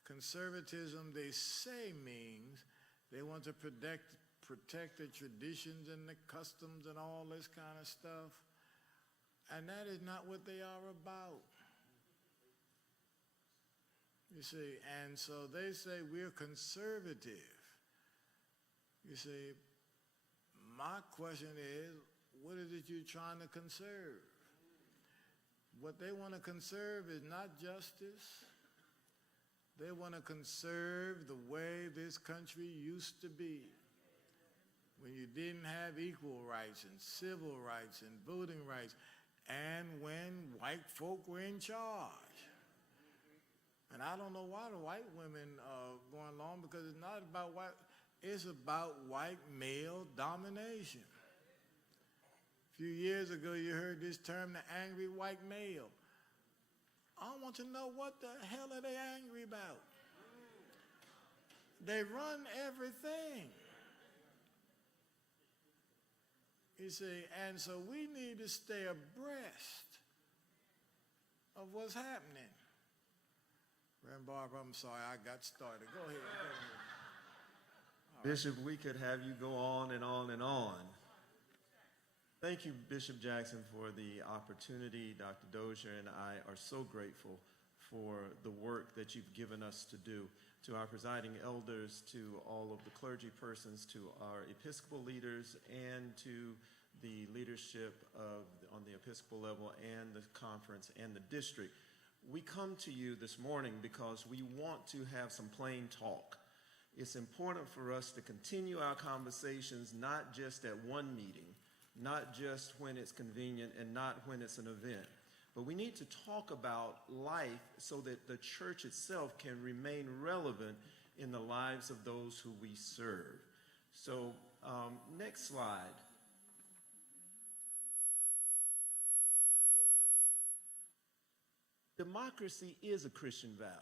conservatism, they say, means they want to protect the traditions and the customs and all this kind of stuff. And that is not what they are about. You see, and so they say we're conservative. You see, my question is, what is it you're trying to conserve? What they want to conserve is not justice. They want to conserve the way this country used to be, when you didn't have equal rights and civil rights and voting rights, and when white folk were in charge. And I don't know why the white women are going along, because it's not about white. It's about white male domination. A few years ago, you heard this term, the angry white male. I want to know, what the hell are they angry about? They run everything. You see, and so we need to stay abreast of what's happening. Reverend Barber, I'm sorry, I got started. Go ahead. Bishop, we could have you go on and on and on. Thank you, Bishop Jackson, for the opportunity. Dr. Dozier and I are so grateful for the work that you've given us to do. To our presiding elders, to all of the clergy persons, to our Episcopal leaders, and to the leadership on the Episcopal level and the conference and the district. We come to you this morning because we want to have some plain talk. It's important for us to continue our conversations not just at one meeting, not just when it's convenient and not when it's an event, but we need to talk about life so that the church itself can remain relevant in the lives of those who we serve. So, next slide. Democracy is a Christian value.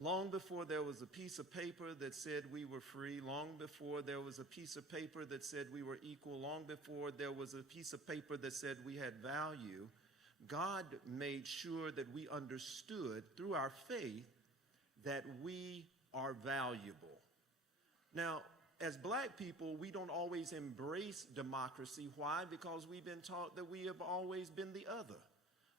Long before there was a piece of paper that said we were free, long before there was a piece of paper that said we were equal, long before there was a piece of paper that said we had value, God made sure that we understood through our faith that we are valuable. Now, as black people, we don't always embrace democracy. Why? Because we've been taught that we have always been the other.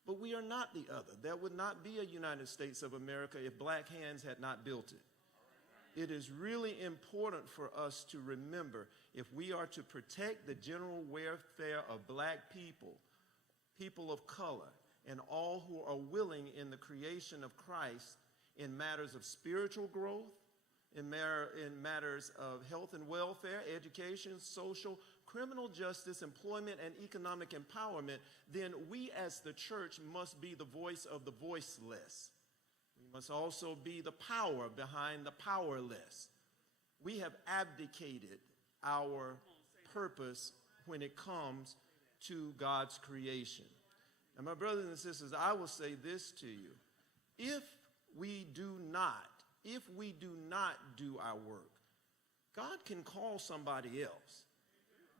But we are not the other. There would not be a United States of America if black hands had not built it. It is really important for us to remember, if we are to protect the general welfare of black people, people of color, and all who are willing in the creation of Christ in matters of spiritual growth, in matters of health and welfare, education, social, criminal justice, employment, and economic empowerment, then we as the church must be the voice of the voiceless. We must also be the power behind the powerless. We have abdicated our purpose when it comes to God's creation. And my brothers and sisters, I will say this to you. If we do not do our work, God can call somebody else.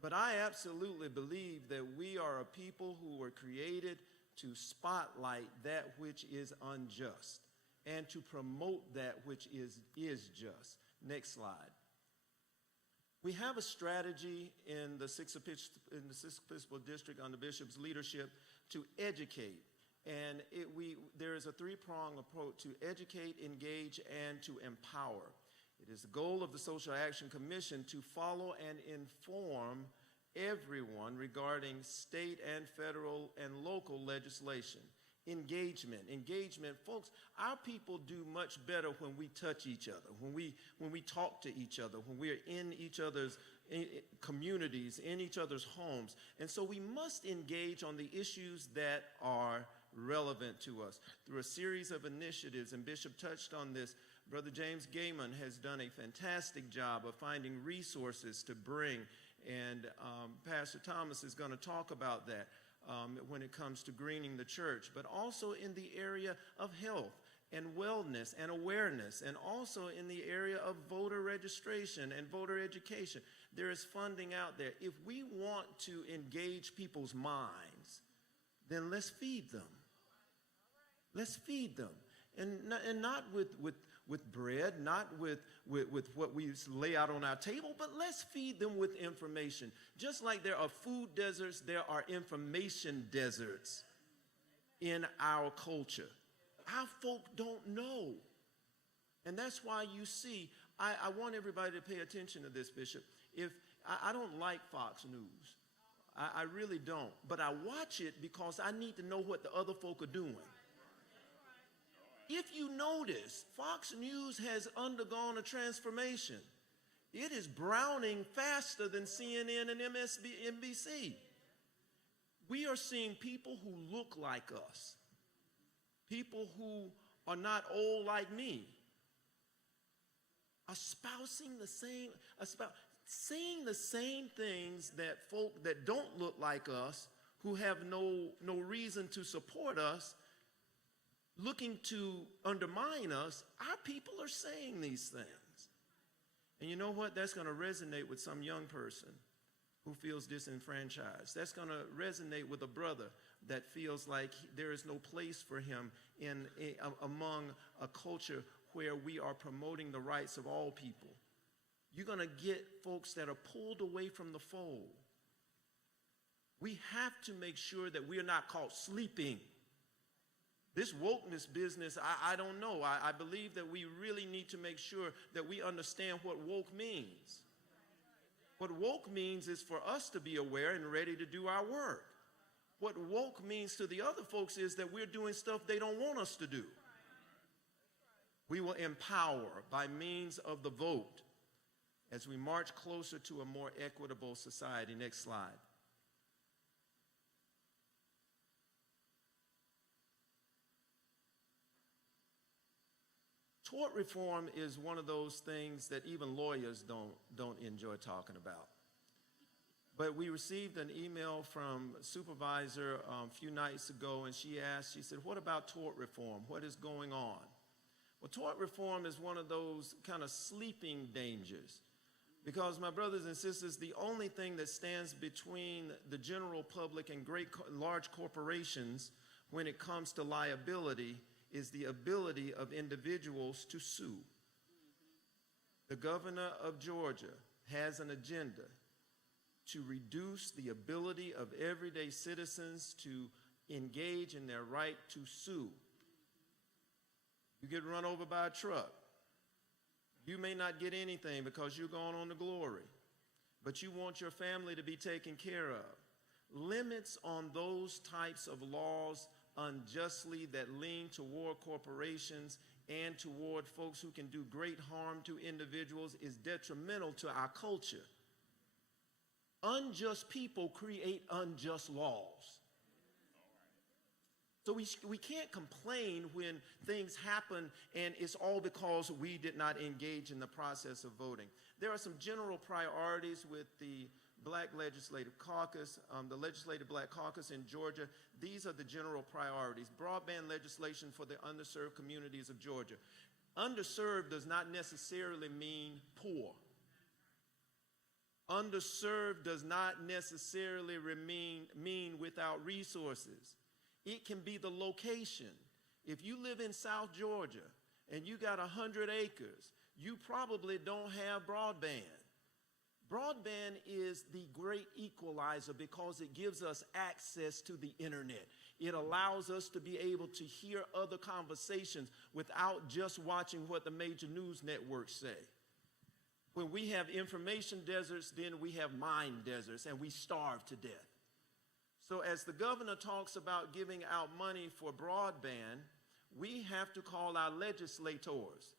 But I absolutely believe that we are a people who were created to spotlight that which is unjust and to promote that which is just. Next slide. We have a strategy in the Sixth Episcopal District under Bishop's leadership to educate. And there is a three-pronged approach to educate, engage, and to empower. It is the goal of the Social Action Commission to follow and inform everyone regarding state and federal and local legislation. Engagement, folks, our people do much better when we touch each other, when we talk to each other, when we are in each other's communities, in each other's homes. And so we must engage on the issues that are relevant to us through a series of initiatives, and Bishop touched on this. Brother James Gaiman has done a fantastic job of finding resources to bring, and Pastor Thomas is going to talk about that when it comes to greening the church, but also in the area of health and wellness and awareness, and also in the area of voter registration and voter education. There is funding out there. If we want to engage people's minds, then let's feed them. Let's feed them. And not with bread, not with what we lay out on our table, but let's feed them with information. Just like there are food deserts, there are information deserts in our culture. Our folk don't know. And that's why you see, I want everybody to pay attention to this, Bishop. I don't like Fox News. I really don't. But I watch it because I need to know what the other folk are doing. If you notice, Fox News has undergone a transformation. It is browning faster than CNN and NBC. We are seeing people who look like us, people who are not old like me, espousing the same, saying the same things that folk that don't look like us, who have no reason to support us, looking to undermine us. Our people are saying these things. And you know what? That's going to resonate with some young person who feels disenfranchised. That's going to resonate with a brother that feels like there is no place for him among a culture where we are promoting the rights of all people. You're going to get folks that are pulled away from the fold. We have to make sure that we are not caught sleeping. This wokeness business, I don't know. I believe that we really need to make sure that we understand what woke means. What woke means is for us to be aware and ready to do our work. What woke means to the other folks is that we're doing stuff they don't want us to do. We will empower by means of the vote as we march closer to a more equitable society. Next slide. Tort reform is one of those things that even lawyers don't enjoy talking about. But we received an email from a supervisor a few nights ago, and she said, what about tort reform? What is going on? Well, tort reform is one of those kind of sleeping dangers, because, my brothers and sisters, the only thing that stands between the general public and large corporations when it comes to liability is the ability of individuals to sue. The governor of Georgia has an agenda to reduce the ability of everyday citizens to engage in their right to sue. You get run over by a truck. You may not get anything because you're going on to glory, but you want your family to be taken care of. Limits on those types of laws unjustly that lean toward corporations and toward folks who can do great harm to individuals is detrimental to our culture. Unjust people create unjust laws. So we can't complain when things happen and it's all because we did not engage in the process of voting. There are some general priorities with the Black Legislative Caucus, the Legislative Black Caucus in Georgia. These are the general priorities. Broadband legislation for the underserved communities of Georgia. Underserved does not necessarily mean poor. Underserved does not necessarily mean without resources. It can be the location. If you live in South Georgia and you got 100 acres, you probably don't have broadband. Broadband is the great equalizer because it gives us access to the internet. It allows us to be able to hear other conversations without just watching what the major news networks say. When we have information deserts, then we have mind deserts, and we starve to death. So as the governor talks about giving out money for broadband, we have to call our legislators,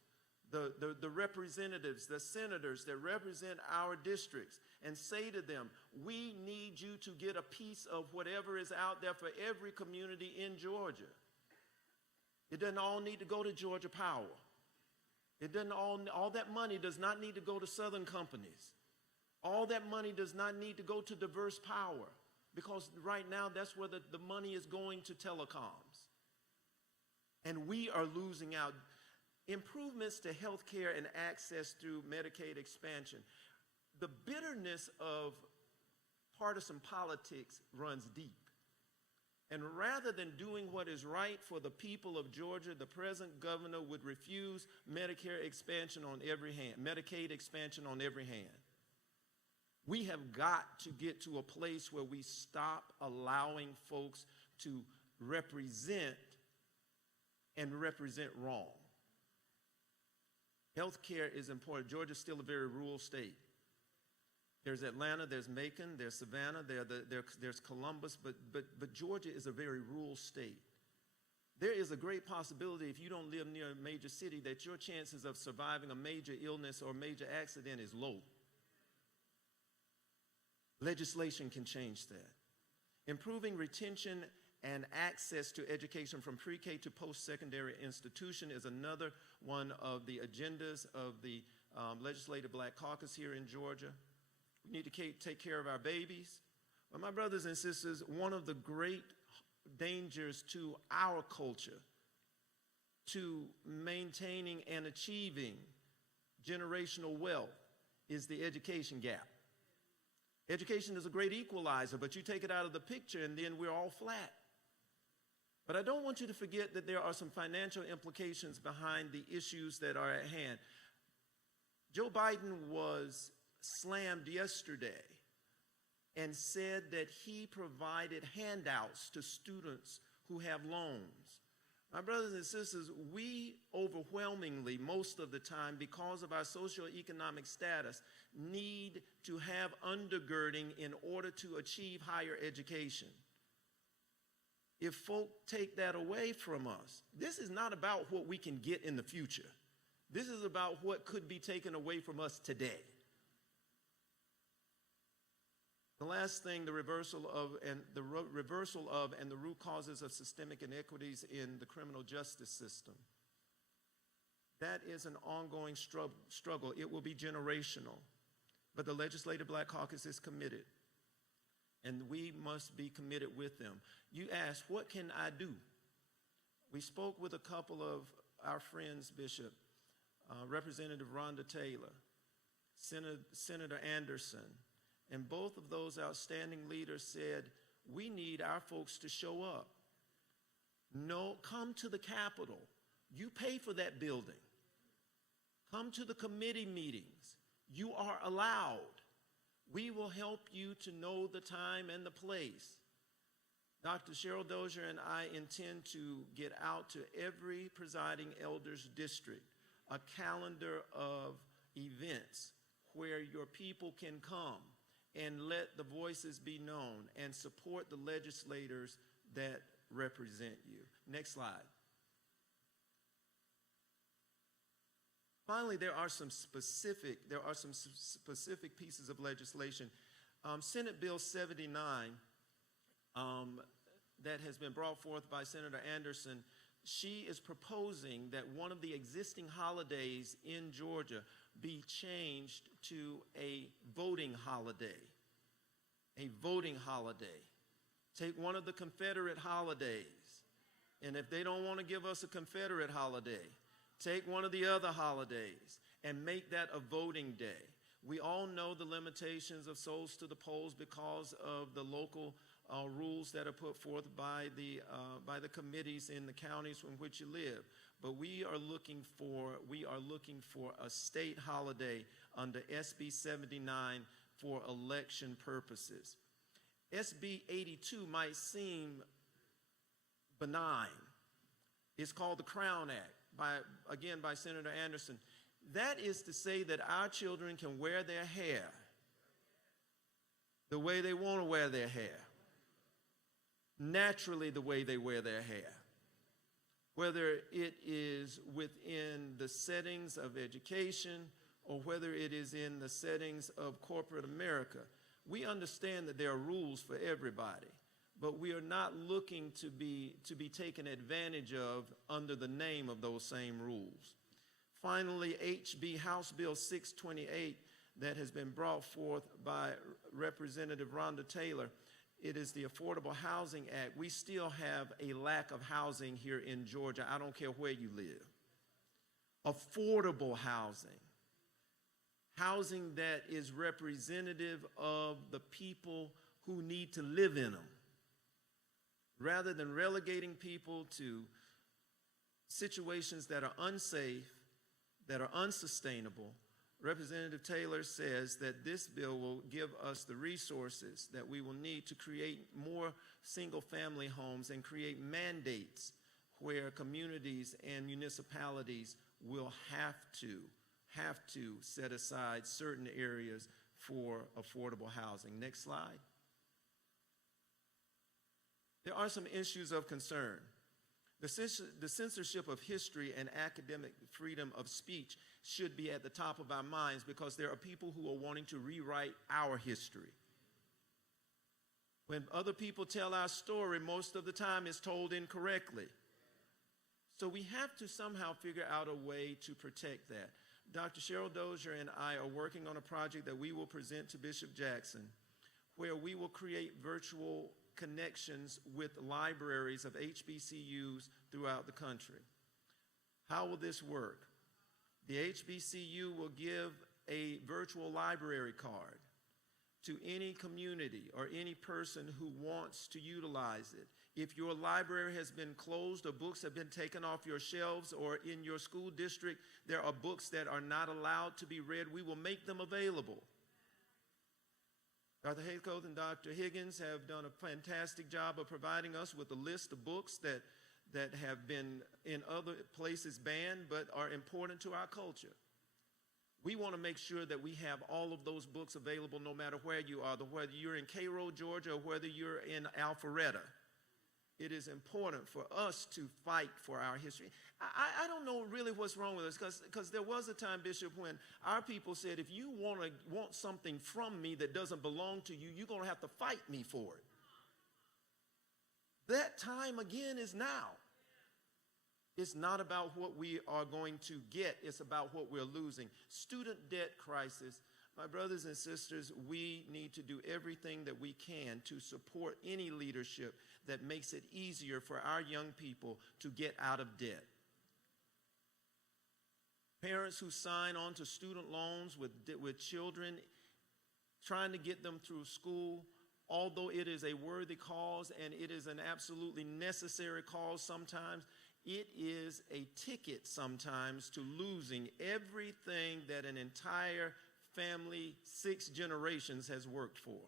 the representatives, the senators that represent our districts, and say to them, we need you to get a piece of whatever is out there for every community in Georgia. It doesn't all need to go to Georgia Power. It doesn't all that money does not need to go to Southern companies. All that money does not need to go to diverse power, because right now that's where the money is going to telecoms. And we are losing out. Improvements to health care and access through Medicaid expansion. The bitterness of partisan politics runs deep. And rather than doing what is right for the people of Georgia, the present governor would refuse Medicare expansion on every hand, Medicaid expansion on every hand. We have got to get to a place where we stop allowing folks to represent and represent wrong. Healthcare is important. Georgia's still a very rural state. There's Atlanta, there's Macon, there's Savannah, there's Columbus, but Georgia is a very rural state. There is a great possibility if you don't live near a major city that your chances of surviving a major illness or major accident is low. Legislation can change that. Improving retention and access to education from pre-K to post-secondary institution is another one of the agendas of the Legislative Black Caucus here in Georgia. We need to take care of our babies. But my brothers and sisters, one of the great dangers to our culture, to maintaining and achieving generational wealth, is the education gap. Education is a great equalizer, but you take it out of the picture and then we're all flat. But I don't want you to forget that there are some financial implications behind the issues that are at hand. Joe Biden was slammed yesterday and said that he provided handouts to students who have loans. My brothers and sisters, we overwhelmingly, most of the time, because of our socioeconomic status, need to have undergirding in order to achieve higher education. If folk take that away from us, this is not about what we can get in the future. This is about what could be taken away from us today. The last thing, the reversal of and the root causes of systemic inequities in the criminal justice system. That is an ongoing struggle. It will be generational. But the Legislative Black Caucus is committed. And we must be committed with them. You ask, what can I do? We spoke with a couple of our friends, Bishop, Representative Rhonda Taylor, Senator Anderson, and both of those outstanding leaders said, we need our folks to show up. No, come to the Capitol. You pay for that building. Come to the committee meetings. You are allowed. We will help you to know the time and the place. Dr. Cheryl Dozier and I intend to get out to every presiding elder's district a calendar of events where your people can come and let the voices be known and support the legislators that represent you. Next slide. Finally, there are some specific pieces of legislation. Senate Bill 79 that has been brought forth by Senator Anderson, she is proposing that one of the existing holidays in Georgia be changed to a voting holiday. A voting holiday. Take one of the Confederate holidays, and if they don't want to give us a Confederate holiday, take one of the other holidays and make that a voting day. We all know the limitations of souls to the polls because of the local rules that are put forth by the committees in the counties in which you live. But we are looking for a state holiday under SB 79 for election purposes. SB 82 might seem benign. It's called the Crown Act, by Senator Anderson. That is to say that our children can wear their hair the way they want to wear their hair, naturally the way they wear their hair, whether it is within the settings of education or whether it is in the settings of corporate America. We understand that there are rules for everybody, but we are not looking to be taken advantage of under the name of those same rules. Finally, HB House Bill 628 that has been brought forth by Representative Rhonda Taylor, it is the Affordable Housing Act. We still have a lack of housing here in Georgia. I don't care where you live. Affordable housing. Housing that is representative of the people who need to live in them. Rather than relegating people to situations that are unsafe, that are unsustainable, Representative Taylor says that this bill will give us the resources that we will need to create more single-family homes and create mandates where communities and municipalities will have to set aside certain areas for affordable housing. Next slide. There are some issues of concern. The censorship of history and academic freedom of speech should be at the top of our minds because there are people who are wanting to rewrite our history. When other people tell our story, most of the time it's told incorrectly. So we have to somehow figure out a way to protect that. Dr. Cheryl Dozier and I are working on a project that we will present to Bishop Jackson, where we will create virtual connections with libraries of HBCUs throughout the country. How will this work? The HBCU will give a virtual library card to any community or any person who wants to utilize it. If your library has been closed or books have been taken off your shelves, or in your school district there are books that are not allowed to be read, we will make them available. Dr. Haycoat and Dr. Higgins have done a fantastic job of providing us with a list of books that have been in other places banned but are important to our culture. We want to make sure that we have all of those books available no matter where you are, whether you're in Cairo, Georgia, or whether you're in Alpharetta. It is important for us to fight for our history. I don't know really what's wrong with us, because there was a time, Bishop, when our people said, if you want something from me that doesn't belong to you, you're going to have to fight me for it. That time again is now. It's not about what we are going to get. It's about what we're losing. Student debt crisis. My brothers and sisters, we need to do everything that we can to support any leadership that makes it easier for our young people to get out of debt. Parents who sign on to student loans with children, trying to get them through school, although it is a worthy cause and it is an absolutely necessary cause sometimes, it is a ticket sometimes to losing everything that an entire family, 6 generations has worked for.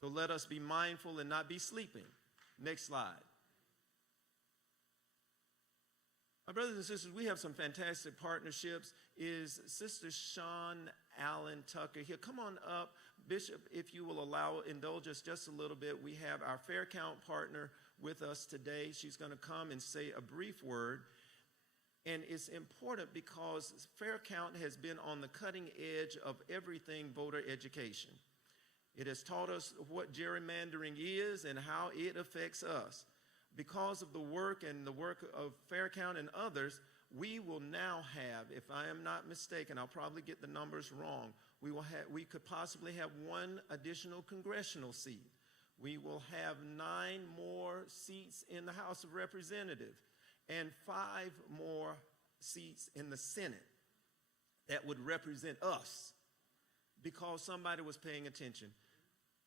So let us be mindful and not be sleeping. Next slide. My brothers and sisters, we have some fantastic partnerships. Is Sister Sean Allen Tucker here? Come on up. Bishop, if you will indulge us just a little bit. We have our Fair Count partner with us today. She's going to come and say a brief word. And it's important because Fair Count has been on the cutting edge of everything voter education. It has taught us what gerrymandering is and how it affects us. Because of the work of Fair Count and others, we will now have, if I am not mistaken, I'll probably get the numbers wrong, we could possibly have 1 additional congressional seat. We will have 9 more seats in the House of Representatives and 5 more seats in the Senate that would represent us because somebody was paying attention.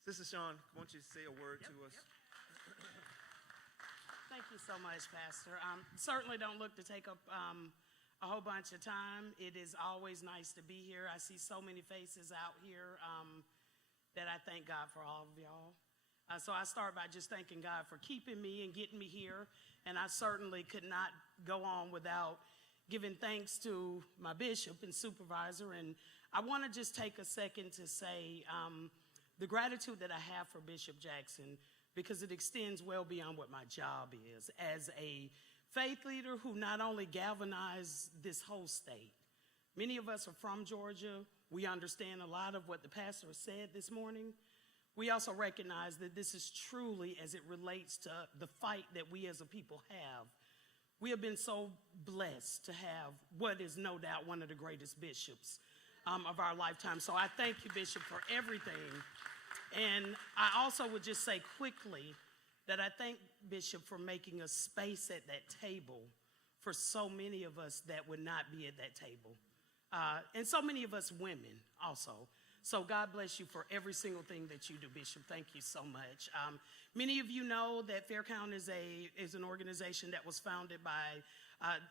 Sister Sean, why don't you say a word to us? Thank you so much, Pastor. Certainly don't look to take up a whole bunch of time. It is always nice to be here. I see so many faces out here that I thank God for all of y'all. So I start by just thanking God for keeping me and getting me here. And I certainly could not go on without giving thanks to my bishop and supervisor. And I want to just take a second to say the gratitude that I have for Bishop Jackson, because it extends well beyond what my job is. As a faith leader who not only galvanized this whole state, many of us are from Georgia. We understand a lot of what the pastor said this morning. We also recognize that this is truly, as it relates to the fight that we as a people have, we have been so blessed to have what is no doubt one of the greatest bishops of our lifetime. So I thank you, Bishop, for everything. And I also would just say quickly that I thank Bishop for making a space at that table for so many of us that would not be at that table. And so many of us women also. So God bless you for every single thing that you do, Bishop. Thank you so much. Many of you know that Fair Count is an organization that was founded by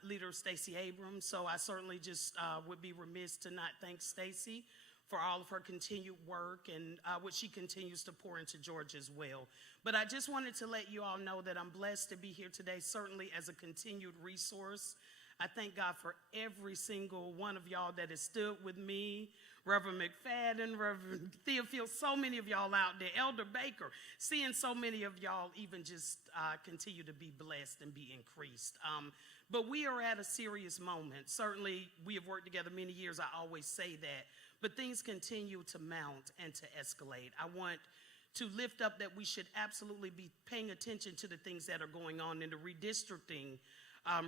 Leader Stacey Abrams. So I certainly just would be remiss to not thank Stacey for all of her continued work and what she continues to pour into Georgia as well. But I just wanted to let you all know that I'm blessed to be here today, certainly as a continued resource. I thank God for every single one of y'all that has stood with me, Reverend McFadden, Reverend Theophil, so many of y'all out there, Elder Baker, seeing so many of y'all even just continue to be blessed and be increased. But we are at a serious moment. Certainly, we have worked together many years, I always say that, but things continue to mount and to escalate. I want to lift up that we should absolutely be paying attention to the things that are going on in the redistricting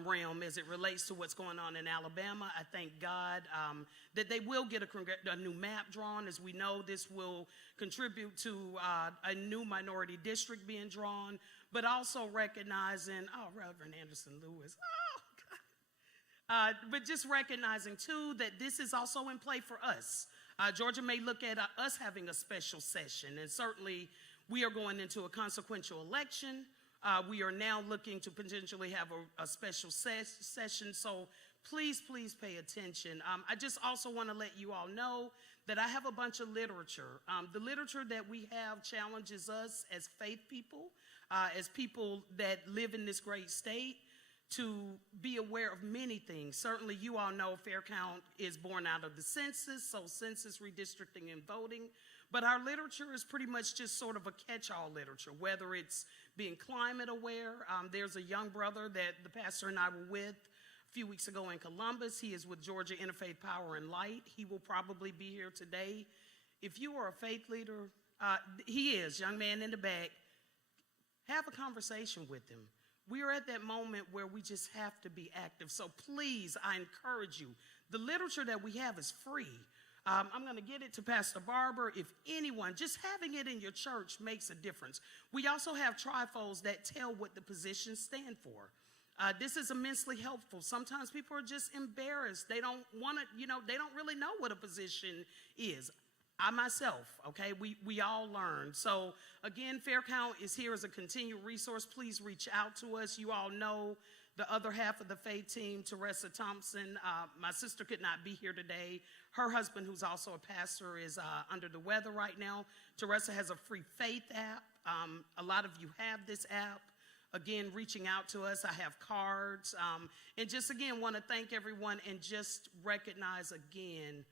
realm as it relates to what's going on in Alabama. I thank God that they will get a new map drawn. As we know, this will contribute to a new minority district being drawn, but also recognizing, Reverend Anderson Lewis, but just recognizing too that this is also in play for us. Georgia may look at us having a special session, and certainly we are going into a consequential election. We are now looking to potentially have a special session, so please, please pay attention. I just also want to let you all know that I have a bunch of literature. The literature that we have challenges us as faith people, as people that live in this great state, to be aware of many things. Certainly, you all know Faircount is born out of the census, so census redistricting and voting. But our literature is pretty much just sort of a catch-all literature, whether it's being climate aware. There's a young brother that the pastor and I were with a few weeks ago in Columbus. He is with Georgia Interfaith Power and Light. He will probably be here today. If you are a faith leader, he is, young man in the back, have a conversation with him. We are at that moment where we just have to be active. So please, I encourage you. The literature that we have is free. I'm going to get it to Pastor Barber. If anyone, just having it in your church makes a difference. We also have trifolds that tell what the positions stand for. This is immensely helpful. Sometimes people are just embarrassed. They don't want to, they don't really know what a position is. I myself, okay, we all learn. So again, Faircount is here as a continued resource. Please reach out to us. You all know the other half of the faith team, Teresa Thompson. My sister could not be here today. Her husband, who's also a pastor, is under the weather right now. Teresa has a free faith app. A lot of you have this app. Again, reaching out to us. I have cards. And just again, want to thank everyone and just recognize again,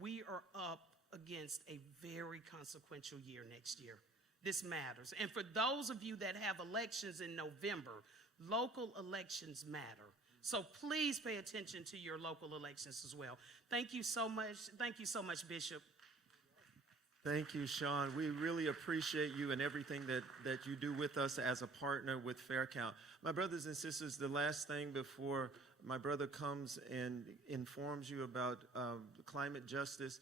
we are up against a very consequential year next year. This matters. And for those of you that have elections in November, local elections matter. So please pay attention to your local elections as well. Thank you so much. Thank you so much, Bishop. Thank you, Sean. We really appreciate you and everything that you do with us as a partner with Faircount. My brothers and sisters, the last thing before my brother comes and informs you about climate justice,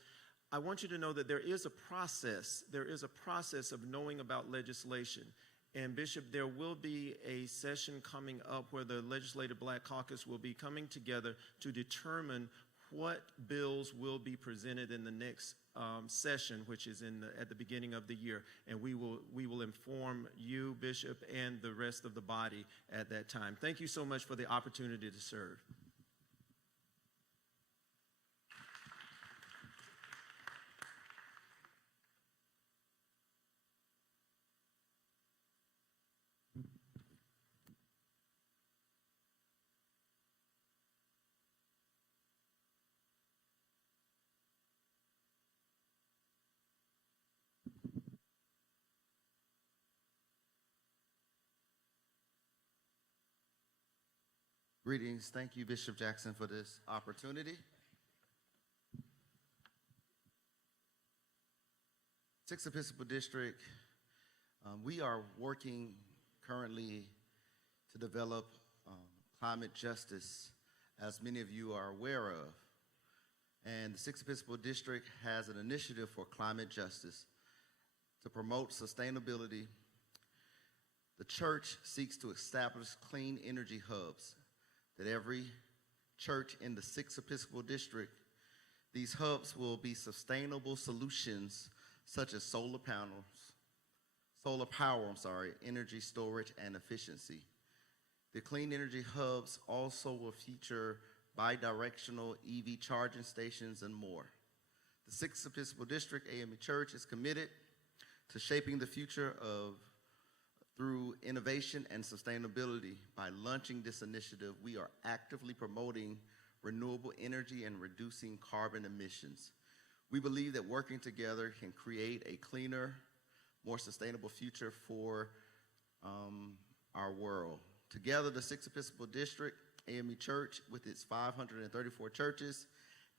I want you to know that there is a process. There is a process of knowing about legislation. And Bishop, there will be a session coming up where the Legislative Black Caucus will be coming together to determine what bills will be presented in the next session, which is at the beginning of the year. And we will inform you, Bishop, and the rest of the body at that time. Thank you so much for the opportunity to serve. Greetings. Thank you, Bishop Jackson, for this opportunity. Sixth Episcopal District, we are working currently to develop climate justice, as many of you are aware of. And the Sixth Episcopal District has an initiative for climate justice to promote sustainability. The church seeks to establish clean energy hubs that every church in the Sixth Episcopal District, these hubs will be sustainable solutions such as solar power, energy storage and efficiency. The clean energy hubs also will feature bi-directional EV charging stations and more. The Sixth Episcopal District A.M.E Church is committed to shaping the future through innovation and sustainability. By launching this initiative, we are actively promoting renewable energy and reducing carbon emissions. We believe that working together can create a cleaner, more sustainable future for our world. Together, the Sixth Episcopal District A.M.E Church, with its 534 churches,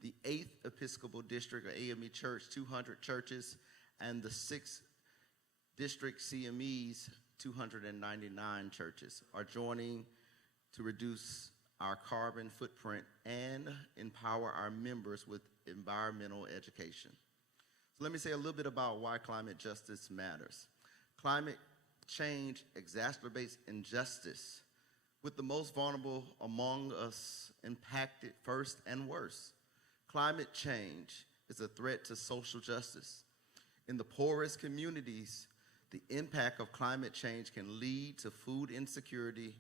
the 8th Episcopal District of A.M.E Church, 200 churches, and the 6th District CME's 299 churches are joining to reduce our carbon footprint and empower our members with environmental education. So let me say a little bit about why climate justice matters. Climate change exacerbates injustice, with the most vulnerable among us impacted first and worst. Climate change is a threat to social justice. In the poorest communities, the impact of climate change can lead to food insecurity,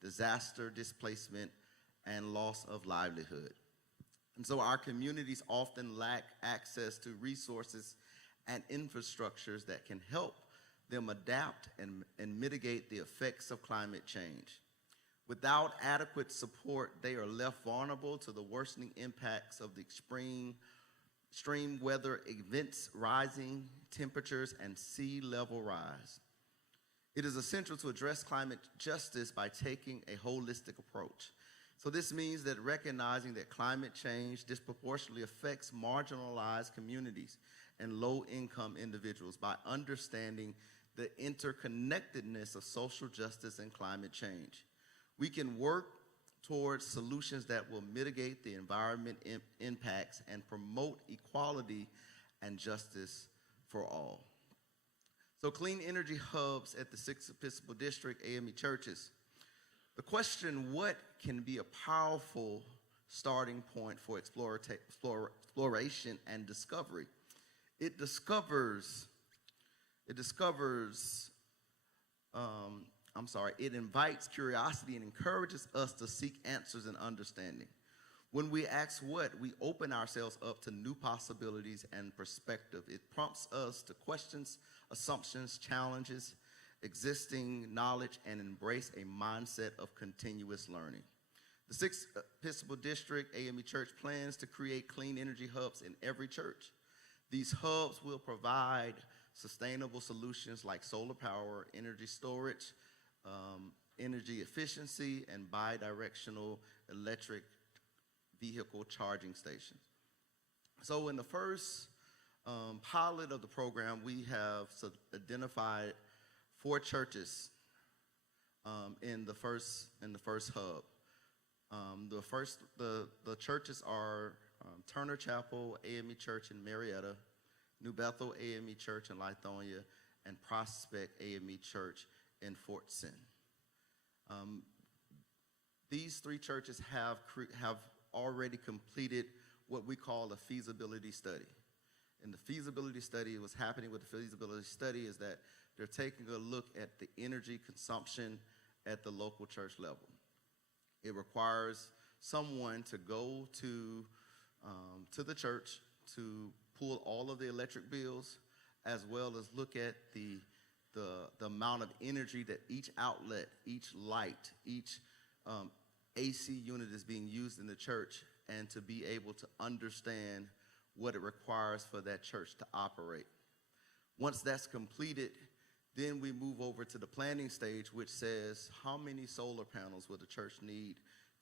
disaster displacement, and loss of livelihood. And so our communities often lack access to resources and infrastructures that can help them adapt and mitigate the effects of climate change. Without adequate support, they are left vulnerable to the worsening impacts of the extreme weather events, rising temperatures, and sea level rise. It is essential to address climate justice by taking a holistic approach. So this means that recognizing that climate change disproportionately affects marginalized communities and low-income individuals by understanding the interconnectedness of social justice and climate change. We can work towards solutions that will mitigate the environment impacts and promote equality and justice for all. So clean energy hubs at the 6th Episcopal District A.M.E. churches. The question, what can be a powerful starting point for exploration and discovery? It invites curiosity and encourages us to seek answers and understanding. When we ask what, we open ourselves up to new possibilities and perspective. It prompts us to question assumptions, challenges, existing knowledge, and embrace a mindset of continuous learning. The 6th Episcopal District A.M.E. Church plans to create clean energy hubs in every church. These hubs will provide sustainable solutions like solar power, energy storage, energy efficiency, and bidirectional electric vehicle charging stations. So in the first pilot of the program, we have identified 4 churches in the first hub. The churches are Turner Chapel A.M.E. Church in Marietta, New Bethel A.M.E. Church in Lithonia, and Prospect A.M.E. Church in Fort Sin. These 3 churches have already completed what we call a feasibility study. And the feasibility study, what's happening with the feasibility study is that they're taking a look at the energy consumption at the local church level. It requires someone to go to the church to pull all of the electric bills, as well as look at the amount of energy that each outlet, each light, each AC unit is being used in the church, and to be able to understand what it requires for that church to operate. Once that's completed, then we move over to the planning stage, which says how many solar panels will the church need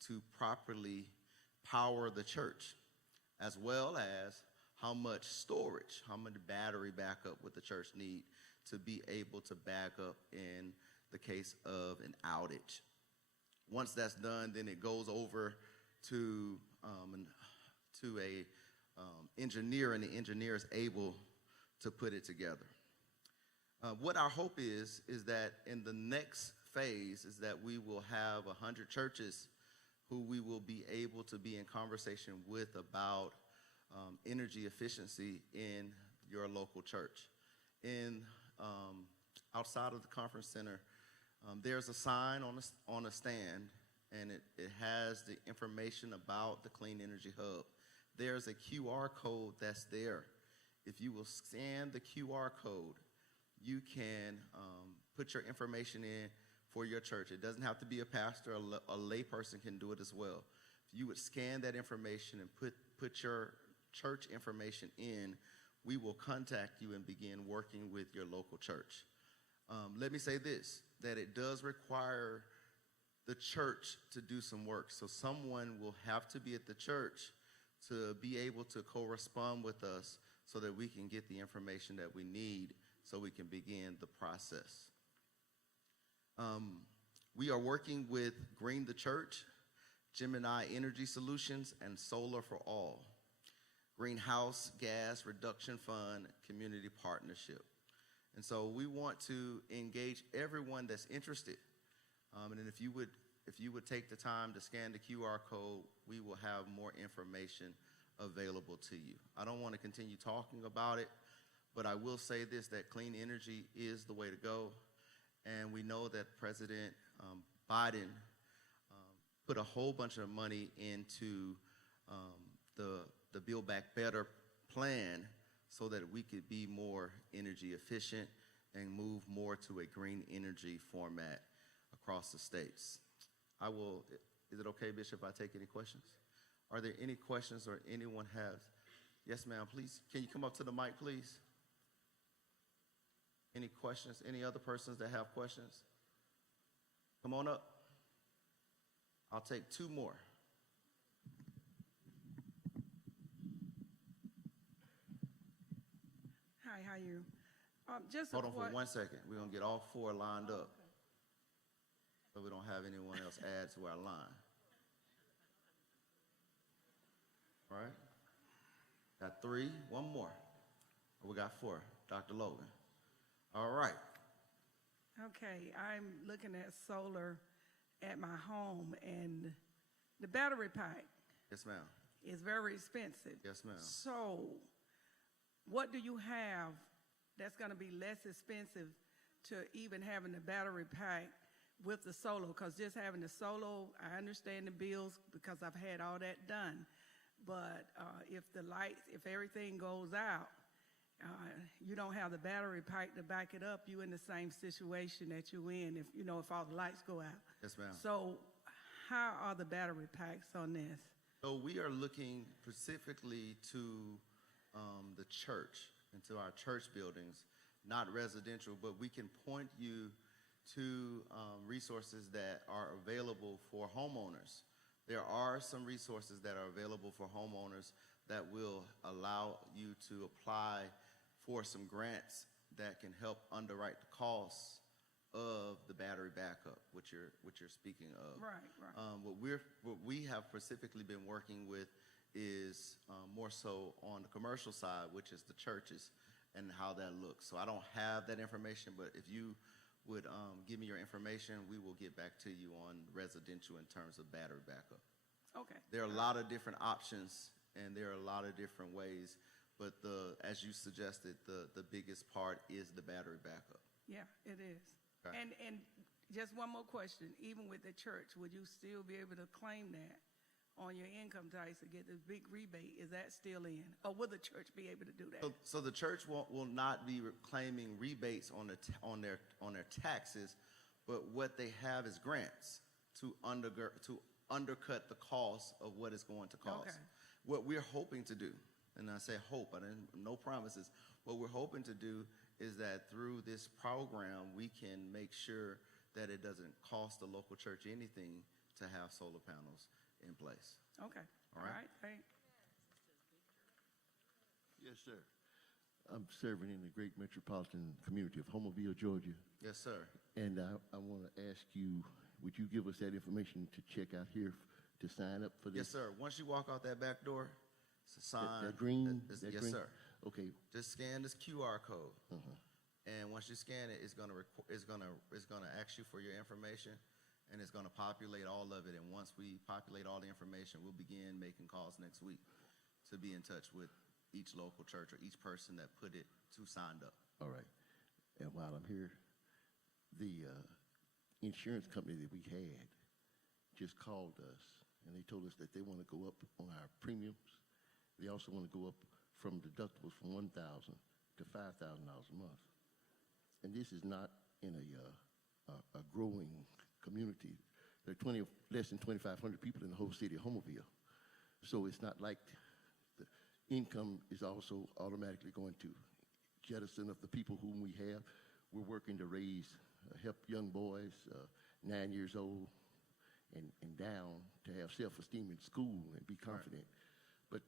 to properly power the church, as well as how much storage, how much battery backup would the church need to be able to back up in the case of an outage. Once that's done, then it goes over to a engineer, and the engineer is able to put it together. What our hope is that in the next phase is that we will have 100 churches who we will be able to be in conversation with about energy efficiency in your local church. Outside of the conference center, there's a sign on a stand, and it has the information about the Clean Energy Hub. There's a QR code that's there. If you will scan the QR code, you can put your information in for your church. It doesn't have to be a pastor. A lay person can do it as well. If you would scan that information and put your church information in, we will contact you and begin working with your local church. Let me say this, that it does require the church to do some work. So someone will have to be at the church to be able to correspond with us so that we can get the information that we need so we can begin the process. We are working with Green the Church, Gemini Energy Solutions, and Solar for All, Greenhouse Gas Reduction Fund Community Partnership. And so we want to engage everyone that's interested. And if you would take the time to scan the QR code, we will have more information available to you. I don't want to continue talking about it, but I will say this, that clean energy is the way to go. And we know that President Biden put a whole bunch of money into the Build Back Better plan so that we could be more energy efficient and move more to a green energy format across the states. Is it okay, Bishop, if I take any questions? Are there any questions or anyone has? Yes, ma'am, please. Can you come up to the mic, please? Any questions? Any other persons that have questions? Come on up. I'll take two more. Hi, how you? Just Hold on for 1 second. We're going to get all four lined up. So we don't have anyone else add to our line. All right. Got three. One more. We got four. Dr. Logan. All right. Okay, I'm looking at solar at my home, and the battery pack Yes, ma'am. is very expensive. Yes, ma'am. So, what do you have that's going to be less expensive to even having the battery pack with the solar? Because just having the solar, I understand the bills because I've had all that done. But if the lights, if everything goes out, you don't have the battery pack to back it up, you're in the same situation that you're in if, you know, if all the lights go out. Yes, ma'am. So how are the battery packs on this? So we are looking specifically to the church and to our church buildings, not residential, but we can point you to resources that are available for homeowners. There are some resources that are available for homeowners that will allow you to apply for some grants that can help underwrite the costs of the battery backup, which you're speaking of. Right, right. What we have specifically been working with is more so on the commercial side, which is the churches and how that looks. So I don't have that information, but if you would give me your information, we will get back to you on residential in terms of battery backup. Okay. There are a lot of different options, and there are a lot of different ways, but as you suggested, the biggest part is the battery backup. Yeah, it is. Okay. And just one more question. Even with the church, would you still be able to claim that on your income tax to get this big rebate? Is that still in? Or will the church be able to do that? So the church will not be claiming rebates on their taxes, but what they have is grants to undercut the cost of what it's going to cost. Okay. What we're hoping to do, and I say hope, no promises, what we're hoping to do is that through this program, we can make sure that it doesn't cost the local church anything to have solar panels in place. Okay. All right. Thanks. Yes, sir. I'm serving in the great metropolitan community of Homerville, Georgia. Yes, sir. And I want to ask you, would you give us that information to check out here to sign up for this? Yes, sir. Once you walk out that back door, it's a sign. That green? Yes, green? sir. Okay. Just scan this QR code, Uh-huh. and once you scan it, it's gonna ask you for your information, and it's gonna populate all of it. And once we populate all the information, we'll begin making calls next week to be in touch with each local church or each person that put it to signed up. All right. And while I'm here, the insurance company that we had just called us, and they told us that they want to go up on our premiums. They also want to go up from deductibles from $1,000 to $5,000 a month. And this is not in a growing community. There are less than 2,500 people in the whole city of Homerville. So it's not like the income is also automatically going to jettison of the people whom we have. We're working to help young boys, 9 years old and down, to have self-esteem in school and be confident. Right. But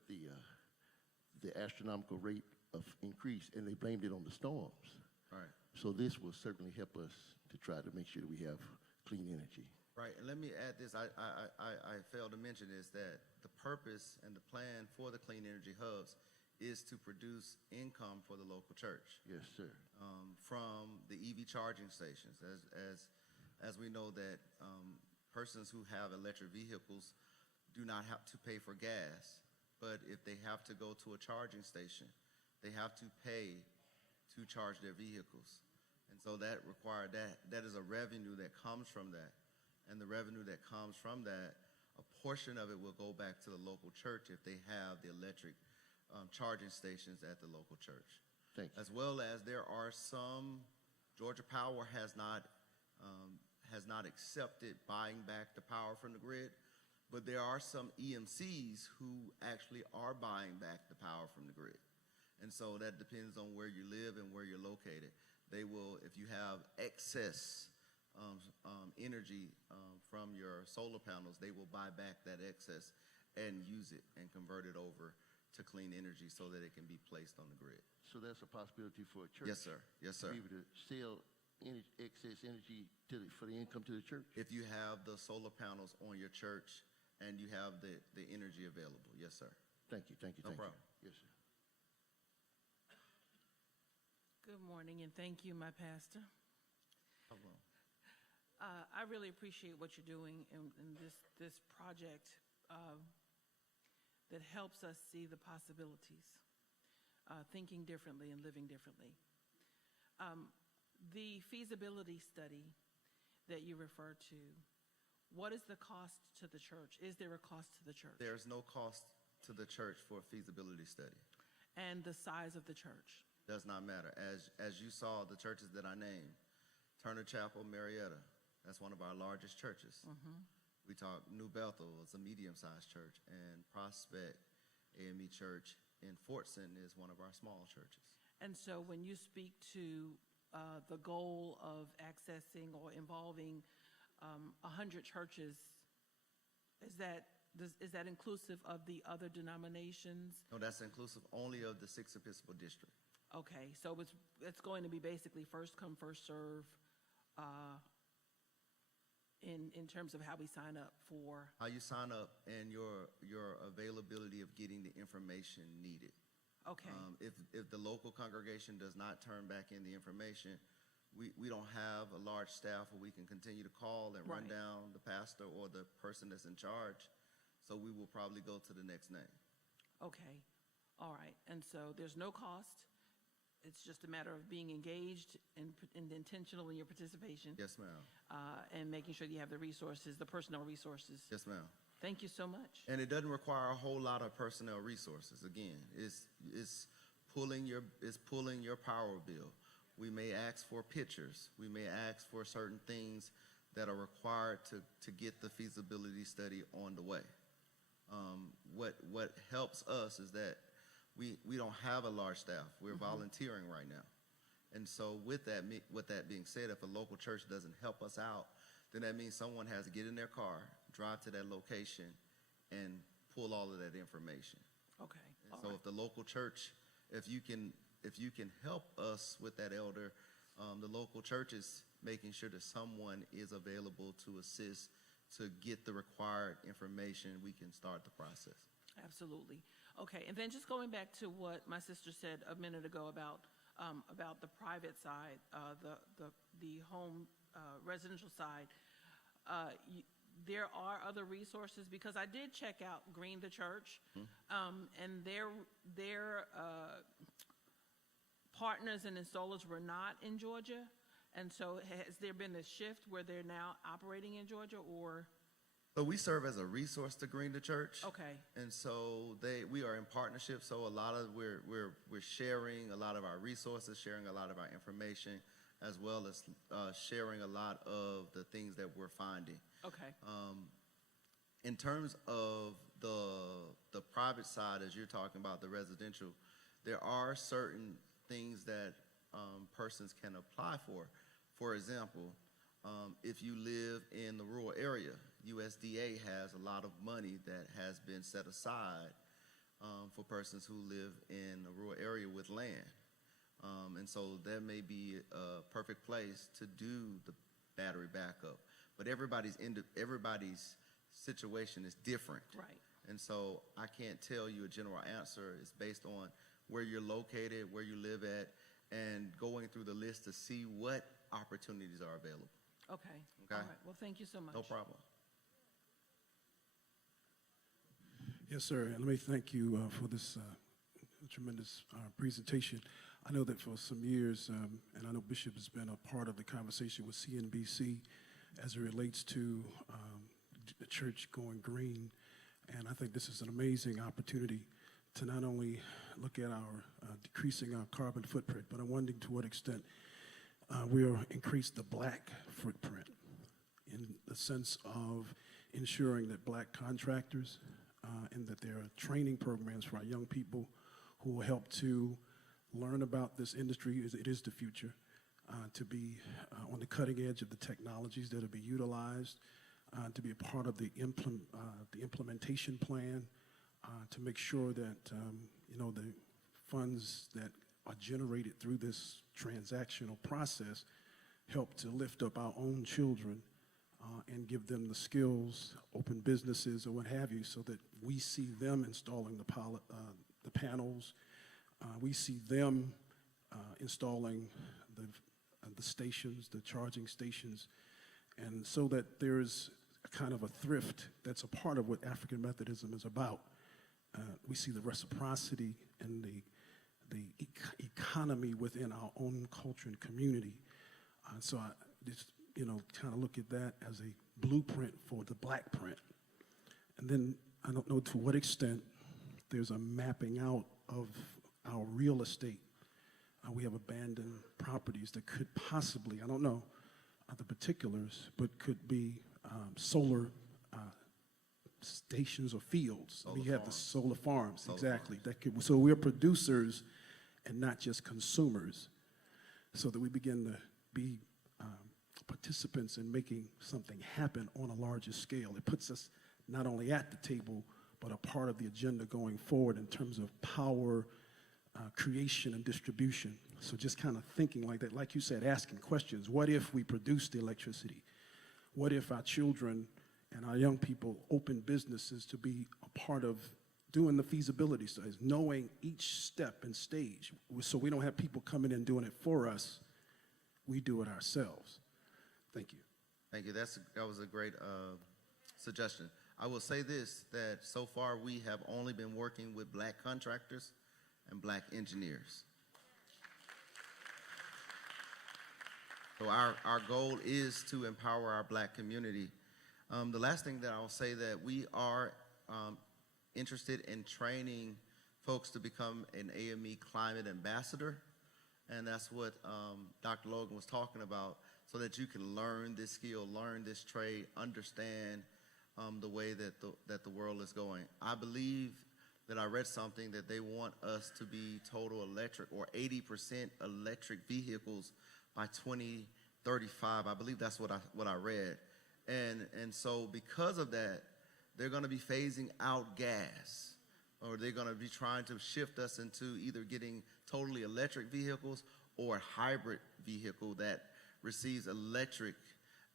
the astronomical rate of increase, and they blamed it on the storms. Right. So this will certainly help us to try to make sure that we have clean energy. Right, and let me add this, I failed to mention is that the purpose and the plan for the Clean Energy Hubs is to produce income for the local church. Yes, sir. From the EV charging stations. As we know that persons who have electric vehicles do not have to pay for gas, but if they have to go to a charging station, they have to pay to charge their vehicles. And so that is a revenue that comes from that. And the revenue that comes from that, a portion of it will go back to the local church if they have the electric charging stations at the local church. Thank you. As well as there are some, Georgia Power has not has not accepted buying back the power from the grid, but there are some EMCs who actually are buying back the power from the grid. And so that depends on where you live and where you're located. They will, if you have excess energy from your solar panels, they will buy back that excess and use it and convert it over to clean energy so that it can be placed on the grid. So that's a possibility for a church? Yes, sir. Yes, sir. To be able to sell excess energy for the income to the church? If you have the solar panels on your church and you have the energy available. Yes, sir. Thank you, thank you, No thank problem. you. Yes, sir. Good morning, and thank you, my pastor. Hello. I really appreciate what you're doing in this project that helps us see the possibilities, thinking differently and living differently. The feasibility study that you refer to, what is the cost to the church? Is there a cost to the church? There's no cost to the church for a feasibility study. And the size of the church? Does not matter. As you saw, the churches that I named, Turner Chapel, Marietta, that's one of our largest churches. We talk New Bethel, it's a medium-sized church, and Prospect A.M.E. Church in Fortson is one of our small churches. And so when you speak to the goal of accessing or involving 100 churches, is that inclusive of the other denominations? No, that's inclusive only of the 6th Episcopal District. Okay, so it's going to be basically first come, first serve in terms of how we sign up for. How you sign up and your availability of getting the information needed. Okay. If the local congregation does not turn back in the information, we don't have a large staff where we can continue to call and run Right. down the pastor or the person that's in charge. So we will probably go to the next name. Okay, all right. And so there's no cost. It's just a matter of being engaged and intentional in your participation. Yes, ma'am. And making sure you have the resources, the personnel resources. Yes, ma'am. Thank you so much. And it doesn't require a whole lot of personnel resources. Again, it's pulling your power bill. We may ask for pictures. We may ask for certain things that are required to get the feasibility study on the way. What helps us is that we don't have a large staff. We're volunteering right now. And so with that being said, if a local church doesn't help us out, then that means someone has to get in their car, drive to that location, and pull all of that information. Okay. And so if the local church, if you can help us with that, elder, the local church is making sure that someone is available to assist to get the required information, we can start the process. Absolutely. Okay, and then just going back to what my sister said a minute ago about the private side, the home residential side, there are other resources, because I did check out Green the Church, and their partners and installers were not in Georgia, and so has there been a shift where they're now operating in Georgia, or? So we serve as a resource to Green the Church. Okay. And so we are in partnership. So we're sharing a lot of our resources, sharing a lot of our information, as well as sharing a lot of the things that we're finding. Okay. In terms of the private side, as you're talking about the residential, there are certain things that persons can apply for. For example, if you live in the rural area, USDA has a lot of money that has been set aside for persons who live in a rural area with land. And so that may be a perfect place to do the battery backup. But everybody's situation is different. Right. And so I can't tell you a general answer. It's based on where you're located, where you live at, and going through the list to see what opportunities are available. Okay. Okay. All right. Well, thank you so much. No problem. Yes, sir. And let me thank you for this tremendous presentation. I know that for some years, and I know Bishop has been a part of the conversation with CNBC as it relates to the church going green. And I think this is an amazing opportunity to not only look at our decreasing our carbon footprint, but I'm wondering to what extent we'll increase the black footprint in the sense of ensuring that black contractors and that there are training programs for our young people who will help to learn about this industry. It is the future, to be on the cutting edge of the technologies that will be utilized, to be a part of the implementation plan, to make sure that the funds that are generated through this transactional process help to lift up our own children and give them the skills, open businesses or what have you, so that we see them installing the panels, we see them installing the stations, the charging stations, and so that there's a kind of a thrift that's a part of what African Methodism is about. We see the reciprocity and the economy within our own culture and community. So I just, kind of look at that as a blueprint for the black print. And then I don't know to what extent there's a mapping out of our real estate. We have abandoned properties that could possibly, I don't know the particulars, but could be solar stations or fields. We have the solar farms, exactly. So we're producers and not just consumers, so that we begin to be participants in making something happen on a larger scale. It puts us not only at the table, but a part of the agenda going forward in terms of power, creation, and distribution. So just kind of thinking like that, like you said, asking questions. What if we produce the electricity? What if our children and our young people open businesses to be a part of doing the feasibility studies, knowing each step and stage, so we don't have people coming in doing it for us, we do it ourselves. Thank you. Thank you. That was a great suggestion. I will say this, that so far we have only been working with black contractors and black engineers. So our goal is to empower our black community. The last thing that I'll say, that we are interested in training folks to become an AME climate ambassador, and that's what Dr. Logan was talking about, so that you can learn this skill, learn this trade, understand the way that the world is going. I believe that I read something that they want us to be total electric, or 80% electric vehicles by 2035. I believe that's what I read. And so because of that, they're going to be phasing out gas, or they're going to be trying to shift us into either getting totally electric vehicles or a hybrid vehicle that receives electric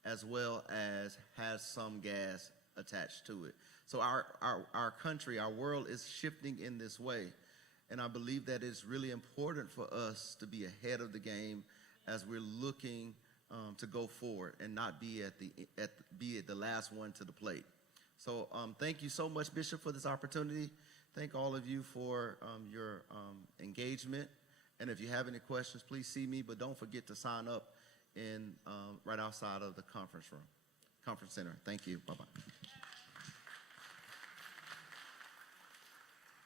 as well as has some gas attached to it. So our country, our world is shifting in this way. And I believe that it's really important for us to be ahead of the game as we're looking to go forward and not be at the last one to the plate. So thank you so much, Bishop, for this opportunity. Thank all of you for your engagement. And if you have any questions, please see me, but don't forget to sign up right outside of the conference center. Thank you. Bye-bye.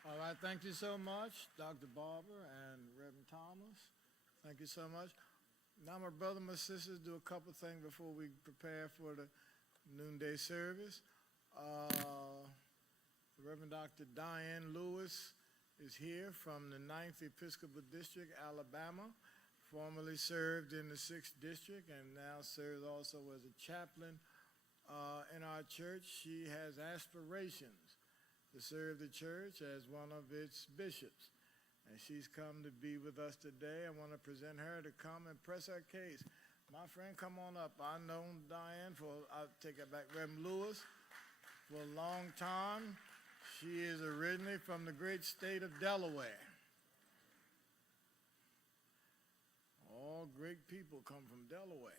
All right, thank you so much, Dr. Barber and Reverend Thomas. Thank you so much. Now, my brother, my sisters, do a couple things before we prepare for the noonday service. Reverend Dr. Diane Lewis is here from the 9th Episcopal District, Alabama, formerly served in the 6th District and now serves also as a chaplain in our church. She has aspirations to serve the church as one of its bishops. And she's come to be with us today. I want to present her to come and press her case. My friend, come on up. I've known Diane I'll take it back, Reverend Lewis, for a long time. She is originally from the great state of Delaware. All great people come from Delaware.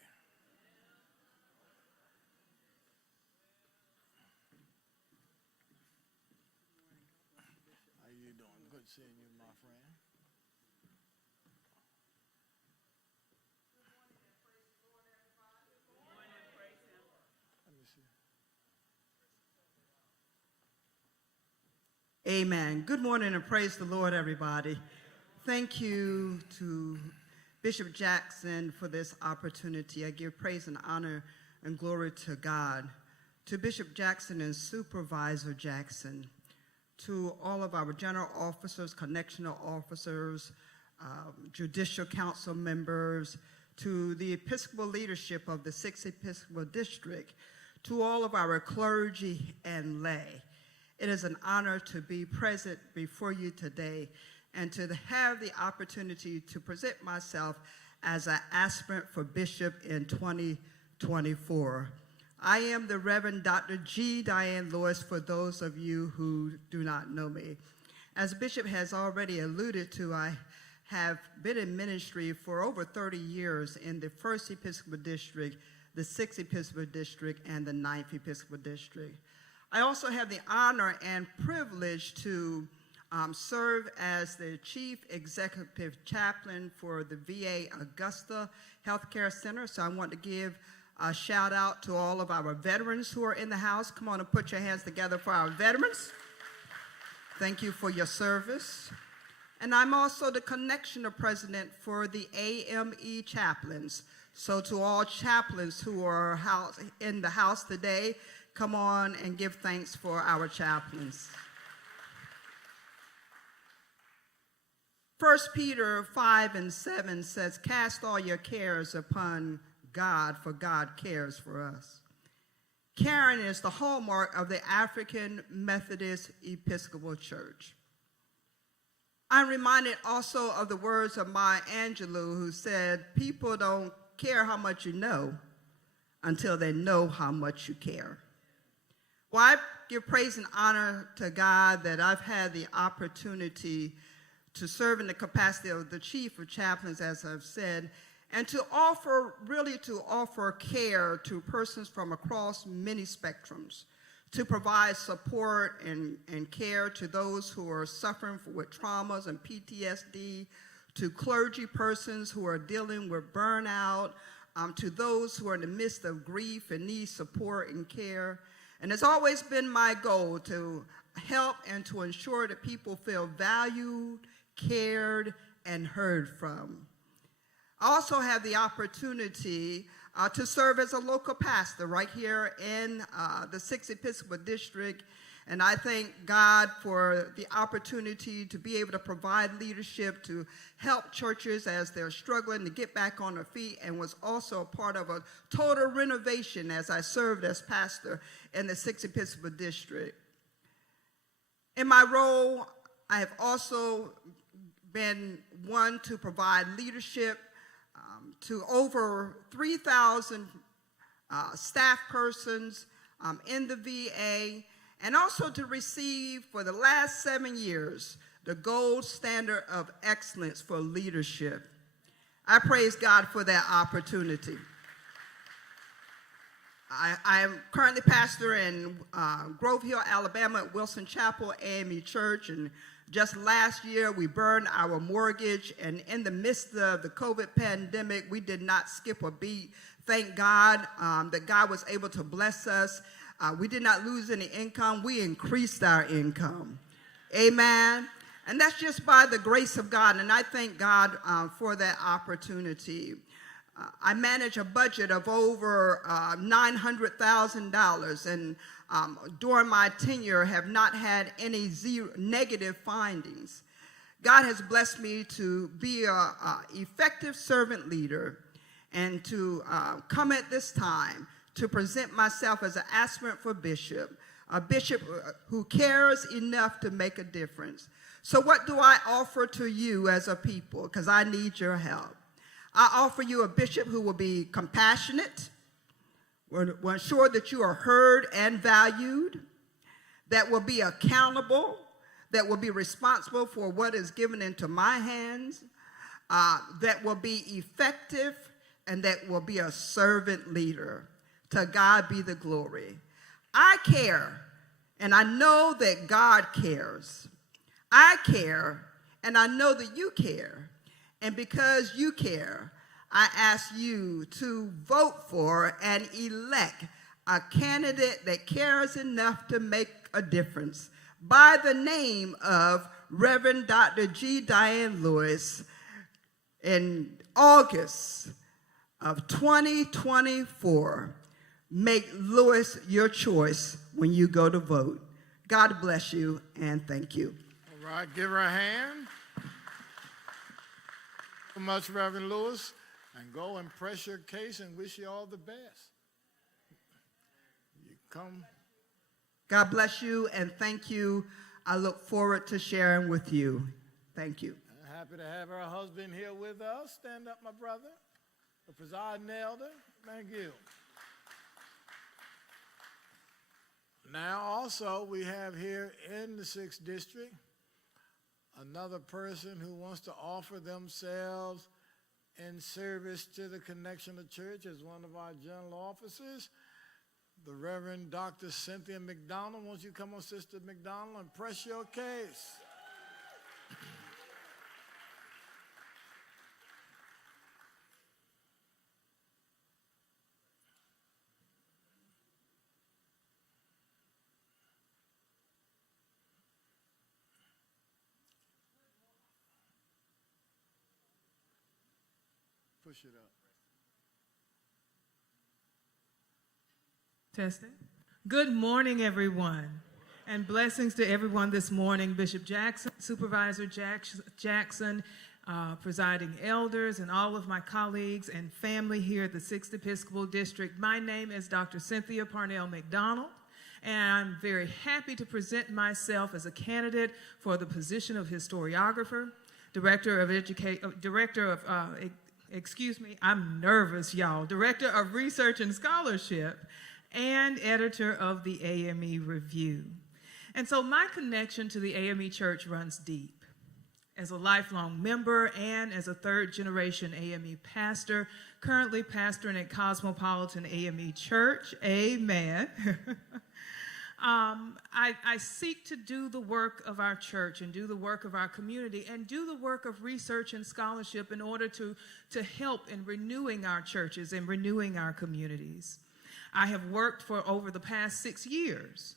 How you doing? Good seeing you, my friend. Let me see. Amen. Good morning and praise the Lord, everybody. Thank you to Bishop Jackson for this opportunity. I give praise and honor and glory to God. To Bishop Jackson and Supervisor Jackson, to all of our general officers, connectional officers, judicial council members, to the Episcopal leadership of the 6th Episcopal District, to all of our clergy and lay. It is an honor to be present before you today and to have the opportunity to present myself as an aspirant for bishop in 2024. I am the Reverend Dr. G. Diane Lewis, for those of you who do not know me. As Bishop has already alluded to, I have been in ministry for over 30 years in the 1st Episcopal District, the 6th Episcopal District, and the 9th Episcopal District. I also have the honor and privilege to serve as the Chief Executive Chaplain for the VA Augusta Healthcare Center. So I want to give a shout out to all of our veterans who are in the house. Come on and put your hands together for our veterans. Thank you for your service. And I'm also the Connectional President for the A.M.E. chaplains. So to all chaplains who are in the house today, come on and give thanks for our chaplains. 1 Peter 5:7 says, cast all your cares upon God, for God cares for us. Caring is the hallmark of the African Methodist Episcopal Church. I'm reminded also of the words of Maya Angelou, who said, people don't care how much you know until they know how much you care. Well, I give praise and honor to God that I've had the opportunity to serve in the capacity of the Chief of Chaplains, as I've said, and to offer care to persons from across many spectrums, to provide support and care to those who are suffering with traumas and PTSD, to clergy persons who are dealing with burnout, to those who are in the midst of grief and need support and care. And it's always been my goal to help and to ensure that people feel valued, cared, and heard from. I also have the opportunity to serve as a local pastor right here in the 6th Episcopal District, and I thank God for the opportunity to be able to provide leadership to help churches as they're struggling to get back on their feet, and was also a part of a total renovation as I served as pastor in the 6th Episcopal District. In my role, I have also been one to provide leadership to over 3,000 staff persons in the VA, and also to receive for the last 7 years the gold standard of excellence for leadership. I praise God for that opportunity. I am currently pastor in Grove Hill, Alabama at Wilson Chapel A.M.E. Church, and just last year, we burned our mortgage, and in the midst of the COVID pandemic, we did not skip a beat. Thank God that God was able to bless us. We did not lose any income. We increased our income. Amen. And that's just by the grace of God, and I thank God for that opportunity. I manage a budget of over $900,000, and during my tenure have not had any negative findings. God has blessed me to be an effective servant leader and to come at this time to present myself as an aspirant for bishop, a bishop who cares enough to make a difference. So what do I offer to you as a people? Because I need your help. I offer you a bishop who will be compassionate, will ensure that you are heard and valued, that will be accountable, that will be responsible for what is given into my hands, that will be effective, and that will be a servant leader. To God be the glory. I care, and I know that God cares. I care, and I know that you care. And because you care, I ask you to vote for and elect a candidate that cares enough to make a difference by the name of Reverend Dr. G. Diane Lewis in August of 2024. Make Lewis your choice when you go to vote. God bless you, and thank you. All right, give her a hand. So much, Reverend Lewis, and go and press your case and wish you all the best. You come. God bless you, and thank you. I look forward to sharing with you. Thank you. Happy to have her husband here with us. Stand up, my brother. The presiding elder. Thank you. Now, also, we have here in the 6th District another person who wants to offer themselves in service to the Connection of Church as one of our general officers. The Reverend Dr. Cynthia McDonald. Won't you come on, Sister McDonald, and press your case? Push it up. Testing. Good morning, everyone, and blessings to everyone this morning. Bishop Jackson, Supervisor Jackson, presiding elders, and all of my colleagues and family here at the 6th Episcopal District. My name is Dr. Cynthia Parnell McDonald, and I'm very happy to present myself as a candidate for the position of historiographer, Director of Research and Scholarship, and editor of the A.M.E. Review. And so my connection to the A.M.E. Church runs deep. As a lifelong member and as a third-generation A.M.E. pastor, currently pastoring at Cosmopolitan A.M.E. Church, amen. I seek to do the work of our church and do the work of our community and do the work of research and scholarship in order to help in renewing our churches and renewing our communities. I have worked for over the past 6 years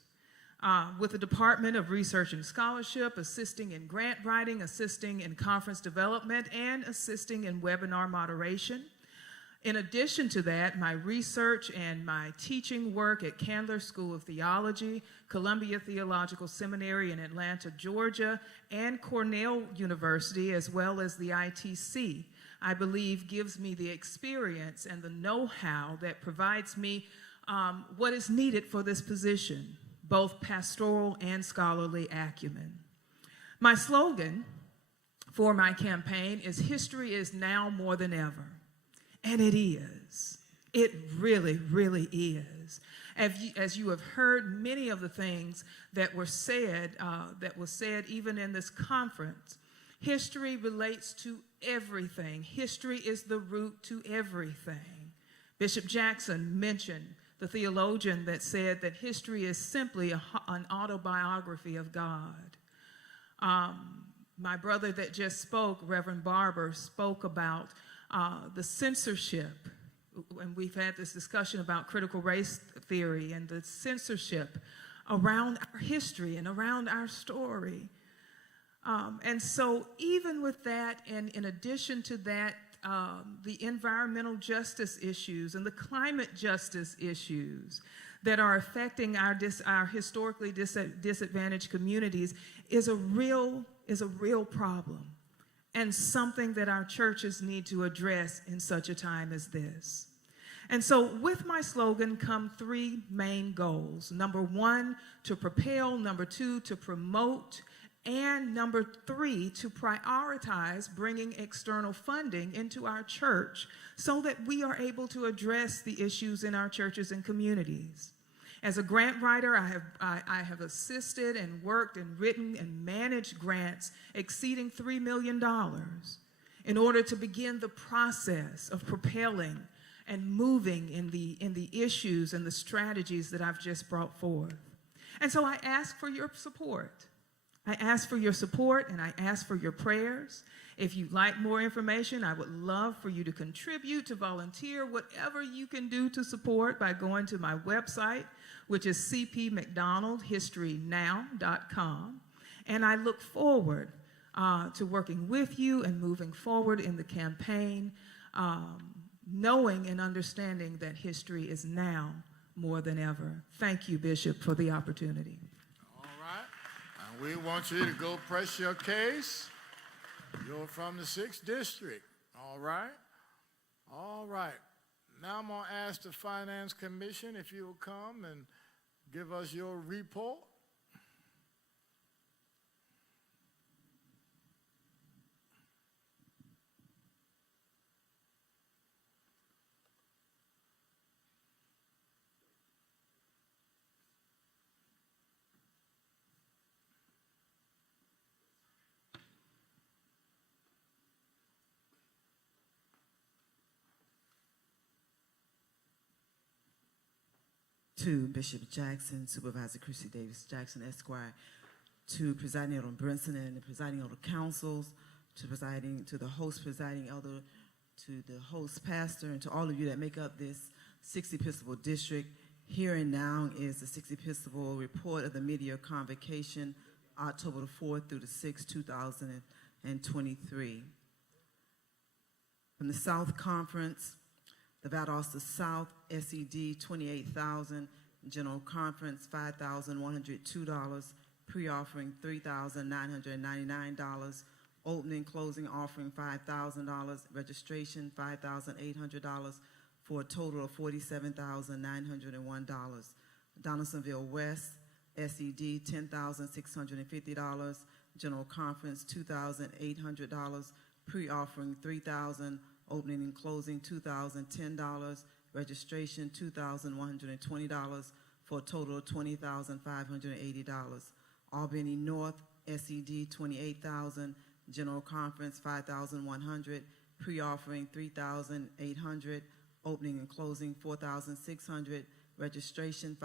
with the Department of Research and Scholarship, assisting in grant writing, assisting in conference development, and assisting in webinar moderation. In addition to that, my research and my teaching work at Candler School of Theology, Columbia Theological Seminary in Atlanta, Georgia, and Cornell University, as well as the ITC, I believe gives me the experience and the know-how that provides me what is needed for this position, both pastoral and scholarly acumen. My slogan for my campaign is "History is now more than ever." And it is. It really, really is. As you have heard many of the things that were said even in this conference, history relates to everything. History is the root to everything. Bishop Jackson mentioned the theologian that said that history is simply an autobiography of God. My brother that just spoke, Reverend Barber, spoke about the censorship, and we've had this discussion about critical race theory and the censorship around our history and around our story. And so even with that, and in addition to that, the environmental justice issues and the climate justice issues that are affecting our historically disadvantaged communities is a real problem, and something that our churches need to address in such a time as this. And so with my slogan come 3 main goals. Number 1, to propel. Number 2, to promote. And number 3, to prioritize bringing external funding into our church so that we are able to address the issues in our churches and communities. As a grant writer, I have assisted and worked and written and managed grants exceeding $3 million in order to begin the process of propelling and moving in the issues and the strategies that I've just brought forth. And so I ask for your support. I ask for your support and I ask for your prayers. If you'd like more information, I would love for you to contribute, to volunteer, whatever you can do to support by going to my website, which is cpmcdonaldhistorynow.com. And I look forward to working with you and moving forward in the campaign, knowing and understanding that history is now more than ever. Thank you, Bishop, for the opportunity. All right. And we want you to go press your case. You're from the 6th District. All right. All right. Now I'm going to ask the Finance Commission if you will come and give us your report. To Bishop Jackson, Supervisor Chrissy Davis Jackson, Esquire, to Presiding Elder Brinson and the Presiding Elder Councils, to the host Presiding Elder, to the host pastor, and to all of you that make up this 6th Episcopal District. Here and now is the 6th Episcopal Report of the Mid-Year Convocation, October the 4th through the 6th, 2023. From the South Conference, the Valdosta South SED, $28,000. General Conference, $5,102. Pre-offering, $3,999. Opening, closing offering, $5,000. Registration, $5,800, for a total of $47,901. Donaldsonville West SED, $10,650. General Conference, $2,800. Pre-offering, $3,000. Opening and closing, $2,010. Registration, $2,120, for a total of $20,580. Albany North SED, $28,000. General Conference, $5,100. Pre-offering, $3,800. Opening and closing, $4,600. Registration,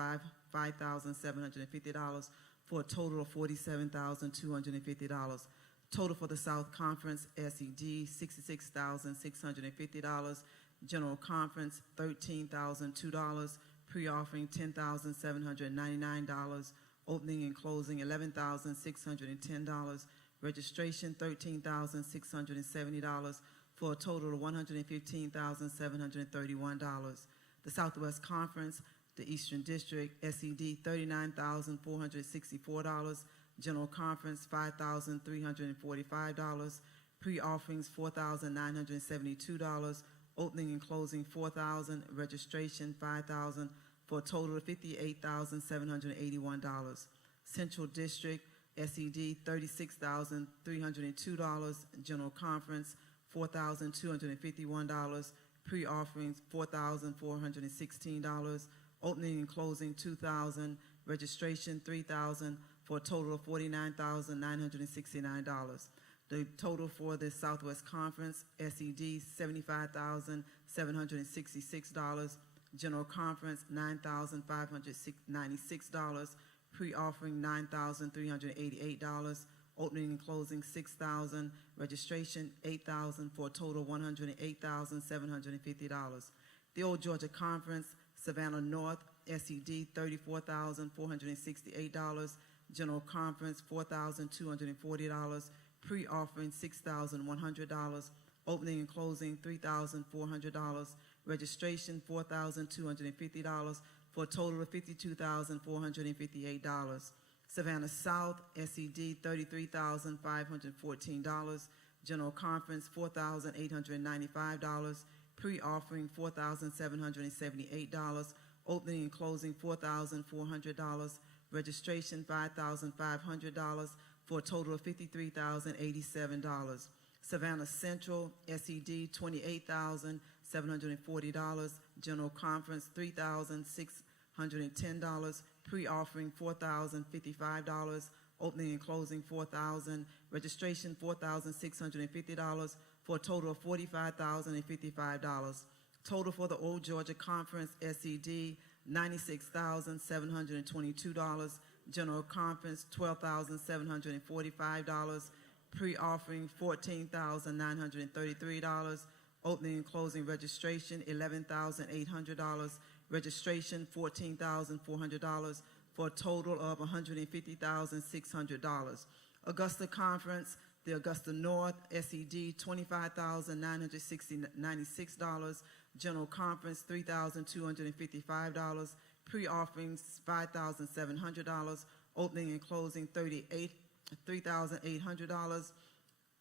$5,750, for a total of $47,250. Total for the South Conference SED, $66,650. General Conference, $13,002. Pre-offering, $10,799. Opening and closing, $11,610. Registration, $13,670, for a total of $115,731. The Southwest Conference, the Eastern District SED, $39,464. General Conference, $5,345. Pre-offerings, $4,972. Opening and closing, $4,000. Registration, $5,000, for a total of $58,781. Central District SED, $36,302. General Conference, $4,251. Pre-offerings, $4,416. Opening and closing, $2,000. Registration, $3,000, for a total of $49,969. The total for the Southwest Conference SED, $75,766. General Conference, $9,596. Pre-offering, $9,388. Opening and closing, $6,000. Registration, $8,000, for a total of $108,750. The Old Georgia Conference, Savannah North SED, $34,468. General Conference, $4,240. Pre-offering, $6,100. Opening and closing, $3,400. Registration, $4,250, for a total of $52,458. Savannah South SED, $33,514. General Conference, $4,895. Pre-offering, $4,778. Opening and closing, $4,400. Registration, $5,500, for a total of $53,087. Savannah Central SED, $28,740. General Conference, $3,610. Pre-offering, $4,055. Opening and closing, $4,000. Registration, $4,650, for a total of $45,055. Total for the Old Georgia Conference SED, $96,722. General Conference, $12,745. Pre-offering, $14,933. Opening and closing registration, $11,800. Registration, $14,400, for a total of $150,600. Augusta Conference, the Augusta North SED, $25,996. General Conference, $3,255. Pre-offerings, $5,700. Opening and closing, $3,800.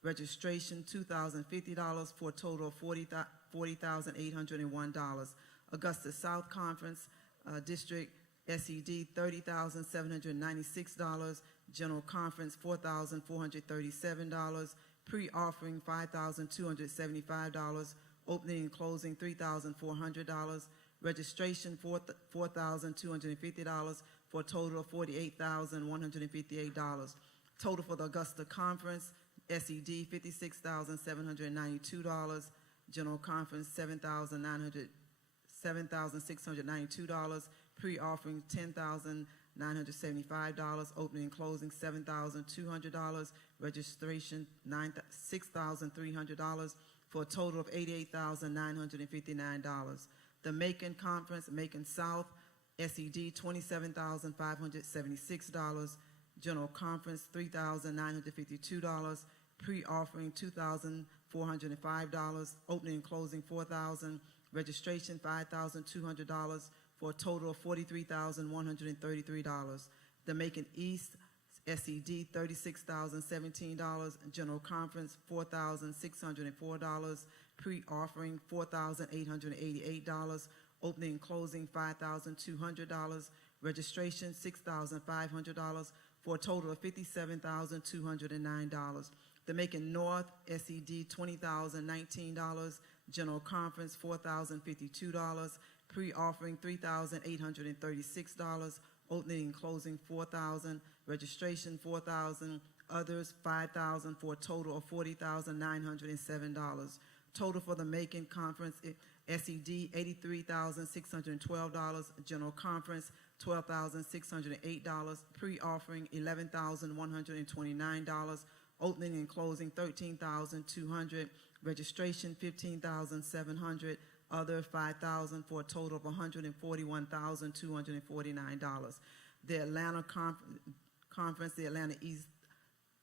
Registration, $2,050 for a total of $40,801. Augusta South Conference, District SED, $30,796. General Conference, $4,437. Pre-offering, $5,275. Opening and closing, $3,400. Registration, $4,250 for a total of $48,158. Total for the Augusta Conference, SED, $56,792. General Conference, $7,692. Pre-offering, $10,975. Opening and closing, $7,200. Registration, $6,300 for a total of $88,959. The Macon Conference, Macon South, SED, $27,576. General Conference, $3,952. Pre-offering, $2,405. Opening and closing, $4,000. Registration, $5,200 for a total of $43,133. The Macon East, SED, $36,017. General Conference, $4,604. Pre-offering, $4,888. Opening and closing, $5,200. Registration, $6,500 for a total of $57,209. The Macon North, SED, $20,019. General Conference, $4,052. Pre-offering, $3,836. Opening and closing, $4,000. Registration, $4,000. Others, $5,000 for a total of $40,907. Total for the Macon Conference, SED, $83,612. General Conference, $12,608. Pre-offering, $11,129. Opening and closing, $13,200. Registration, $15,700. Other, $5,000 for a total of $141,249. The Atlanta Conference, the Atlanta East,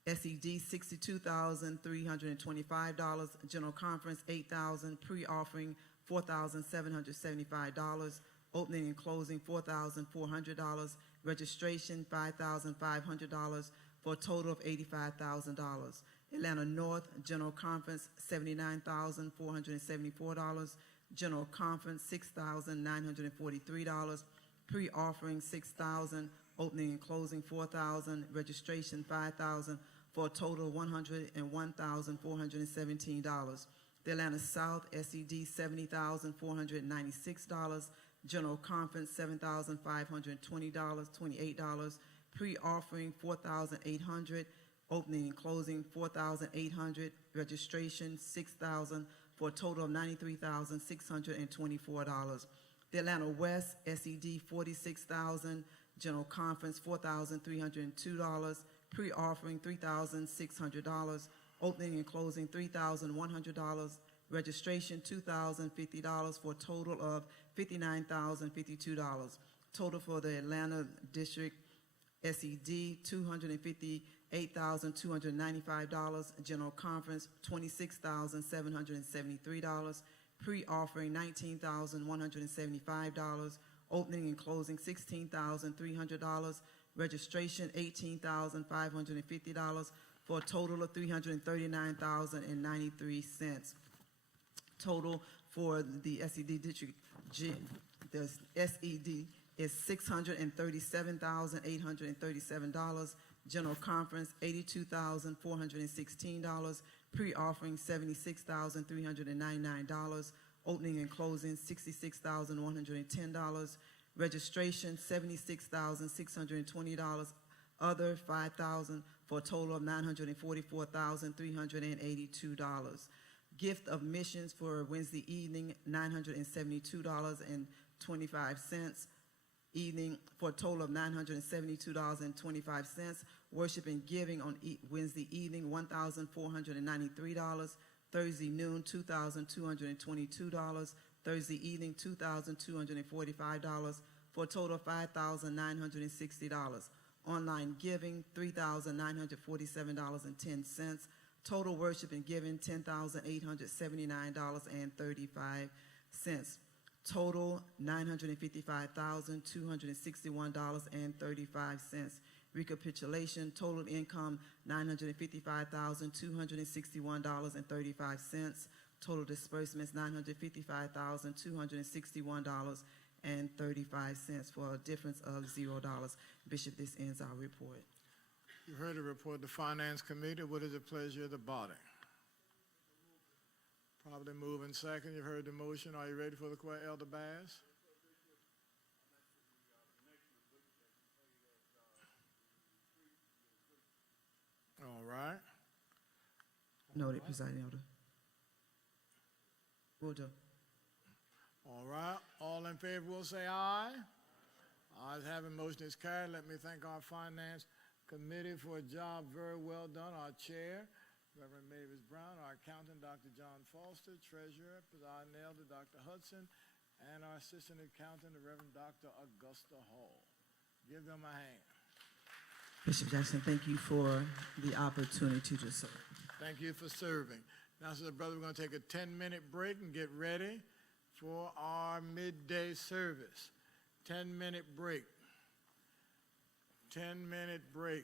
SED, $62,325. General Conference, $8,000. Pre-offering, $4,775. Opening and closing, $4,400. Registration, $5,500 for a total of $85,000. Atlanta North, General Conference, $79,474. General Conference, $6,943. Pre-offering, $6,000. Opening and closing, $4,000. Registration, $5,000 for a total of $101,417. The Atlanta South, SED, $70,496. General Conference, $7,528. Pre-offering, $4,800. Opening and closing, $4,800. Registration, $6,000 for a total of $93,624. The Atlanta West, SED, $46,000. General Conference, $4,302. Pre-offering, $3,600. Opening and closing, $3,100. Registration, $2,050 for a total of $59,052. Total for the Atlanta District SED, $258,295. General Conference, $26,773. Pre-offering, $19,175. Opening and closing, $16,300. Registration, $18,550 for a total of $339,093. Total for the SED District G, the SED is $637,837. General Conference, $82,416. Pre-offering, $76,399. Opening and closing, $66,110. Registration, $76,620. Other, $5,000 for a total of $944,382. Gift of missions for Wednesday evening, $972.25. Evening for a total of $972.25. Worship and giving on Wednesday evening, $1,493. Thursday noon, $2,222. Thursday evening, $2,245 for a total of $5,960. Online giving, $3,947.10. Total worship and giving, $10,879.35. Total $955,261.35. Recapitulation, total income $955,261.35. Total disbursements $955,261.35 for a difference of $0. Bishop, this ends our report. You heard the report of the Finance Committee. What is the pleasure of the body? Probably moving second. You heard the motion. Are you ready for the question, Elder Bass? All right. Noted, Presiding Elder. Will do. All right. All in favor will say aye. Ayes having, motion is carried. Let me thank our Finance Committee for a job very well done. Our Chair, Reverend Mavis Brown, our Accountant, Dr. John Foster, Treasurer, Presiding Elder, Dr. Hudson, and our Assistant Accountant, the Reverend Dr. Augusta Hall. Give them a hand. Bishop Jackson, thank you for the opportunity to serve. Thank you for serving. Now, so brother, we're going to take a 10-minute break and get ready for our midday service. 10-minute break. 10-minute break.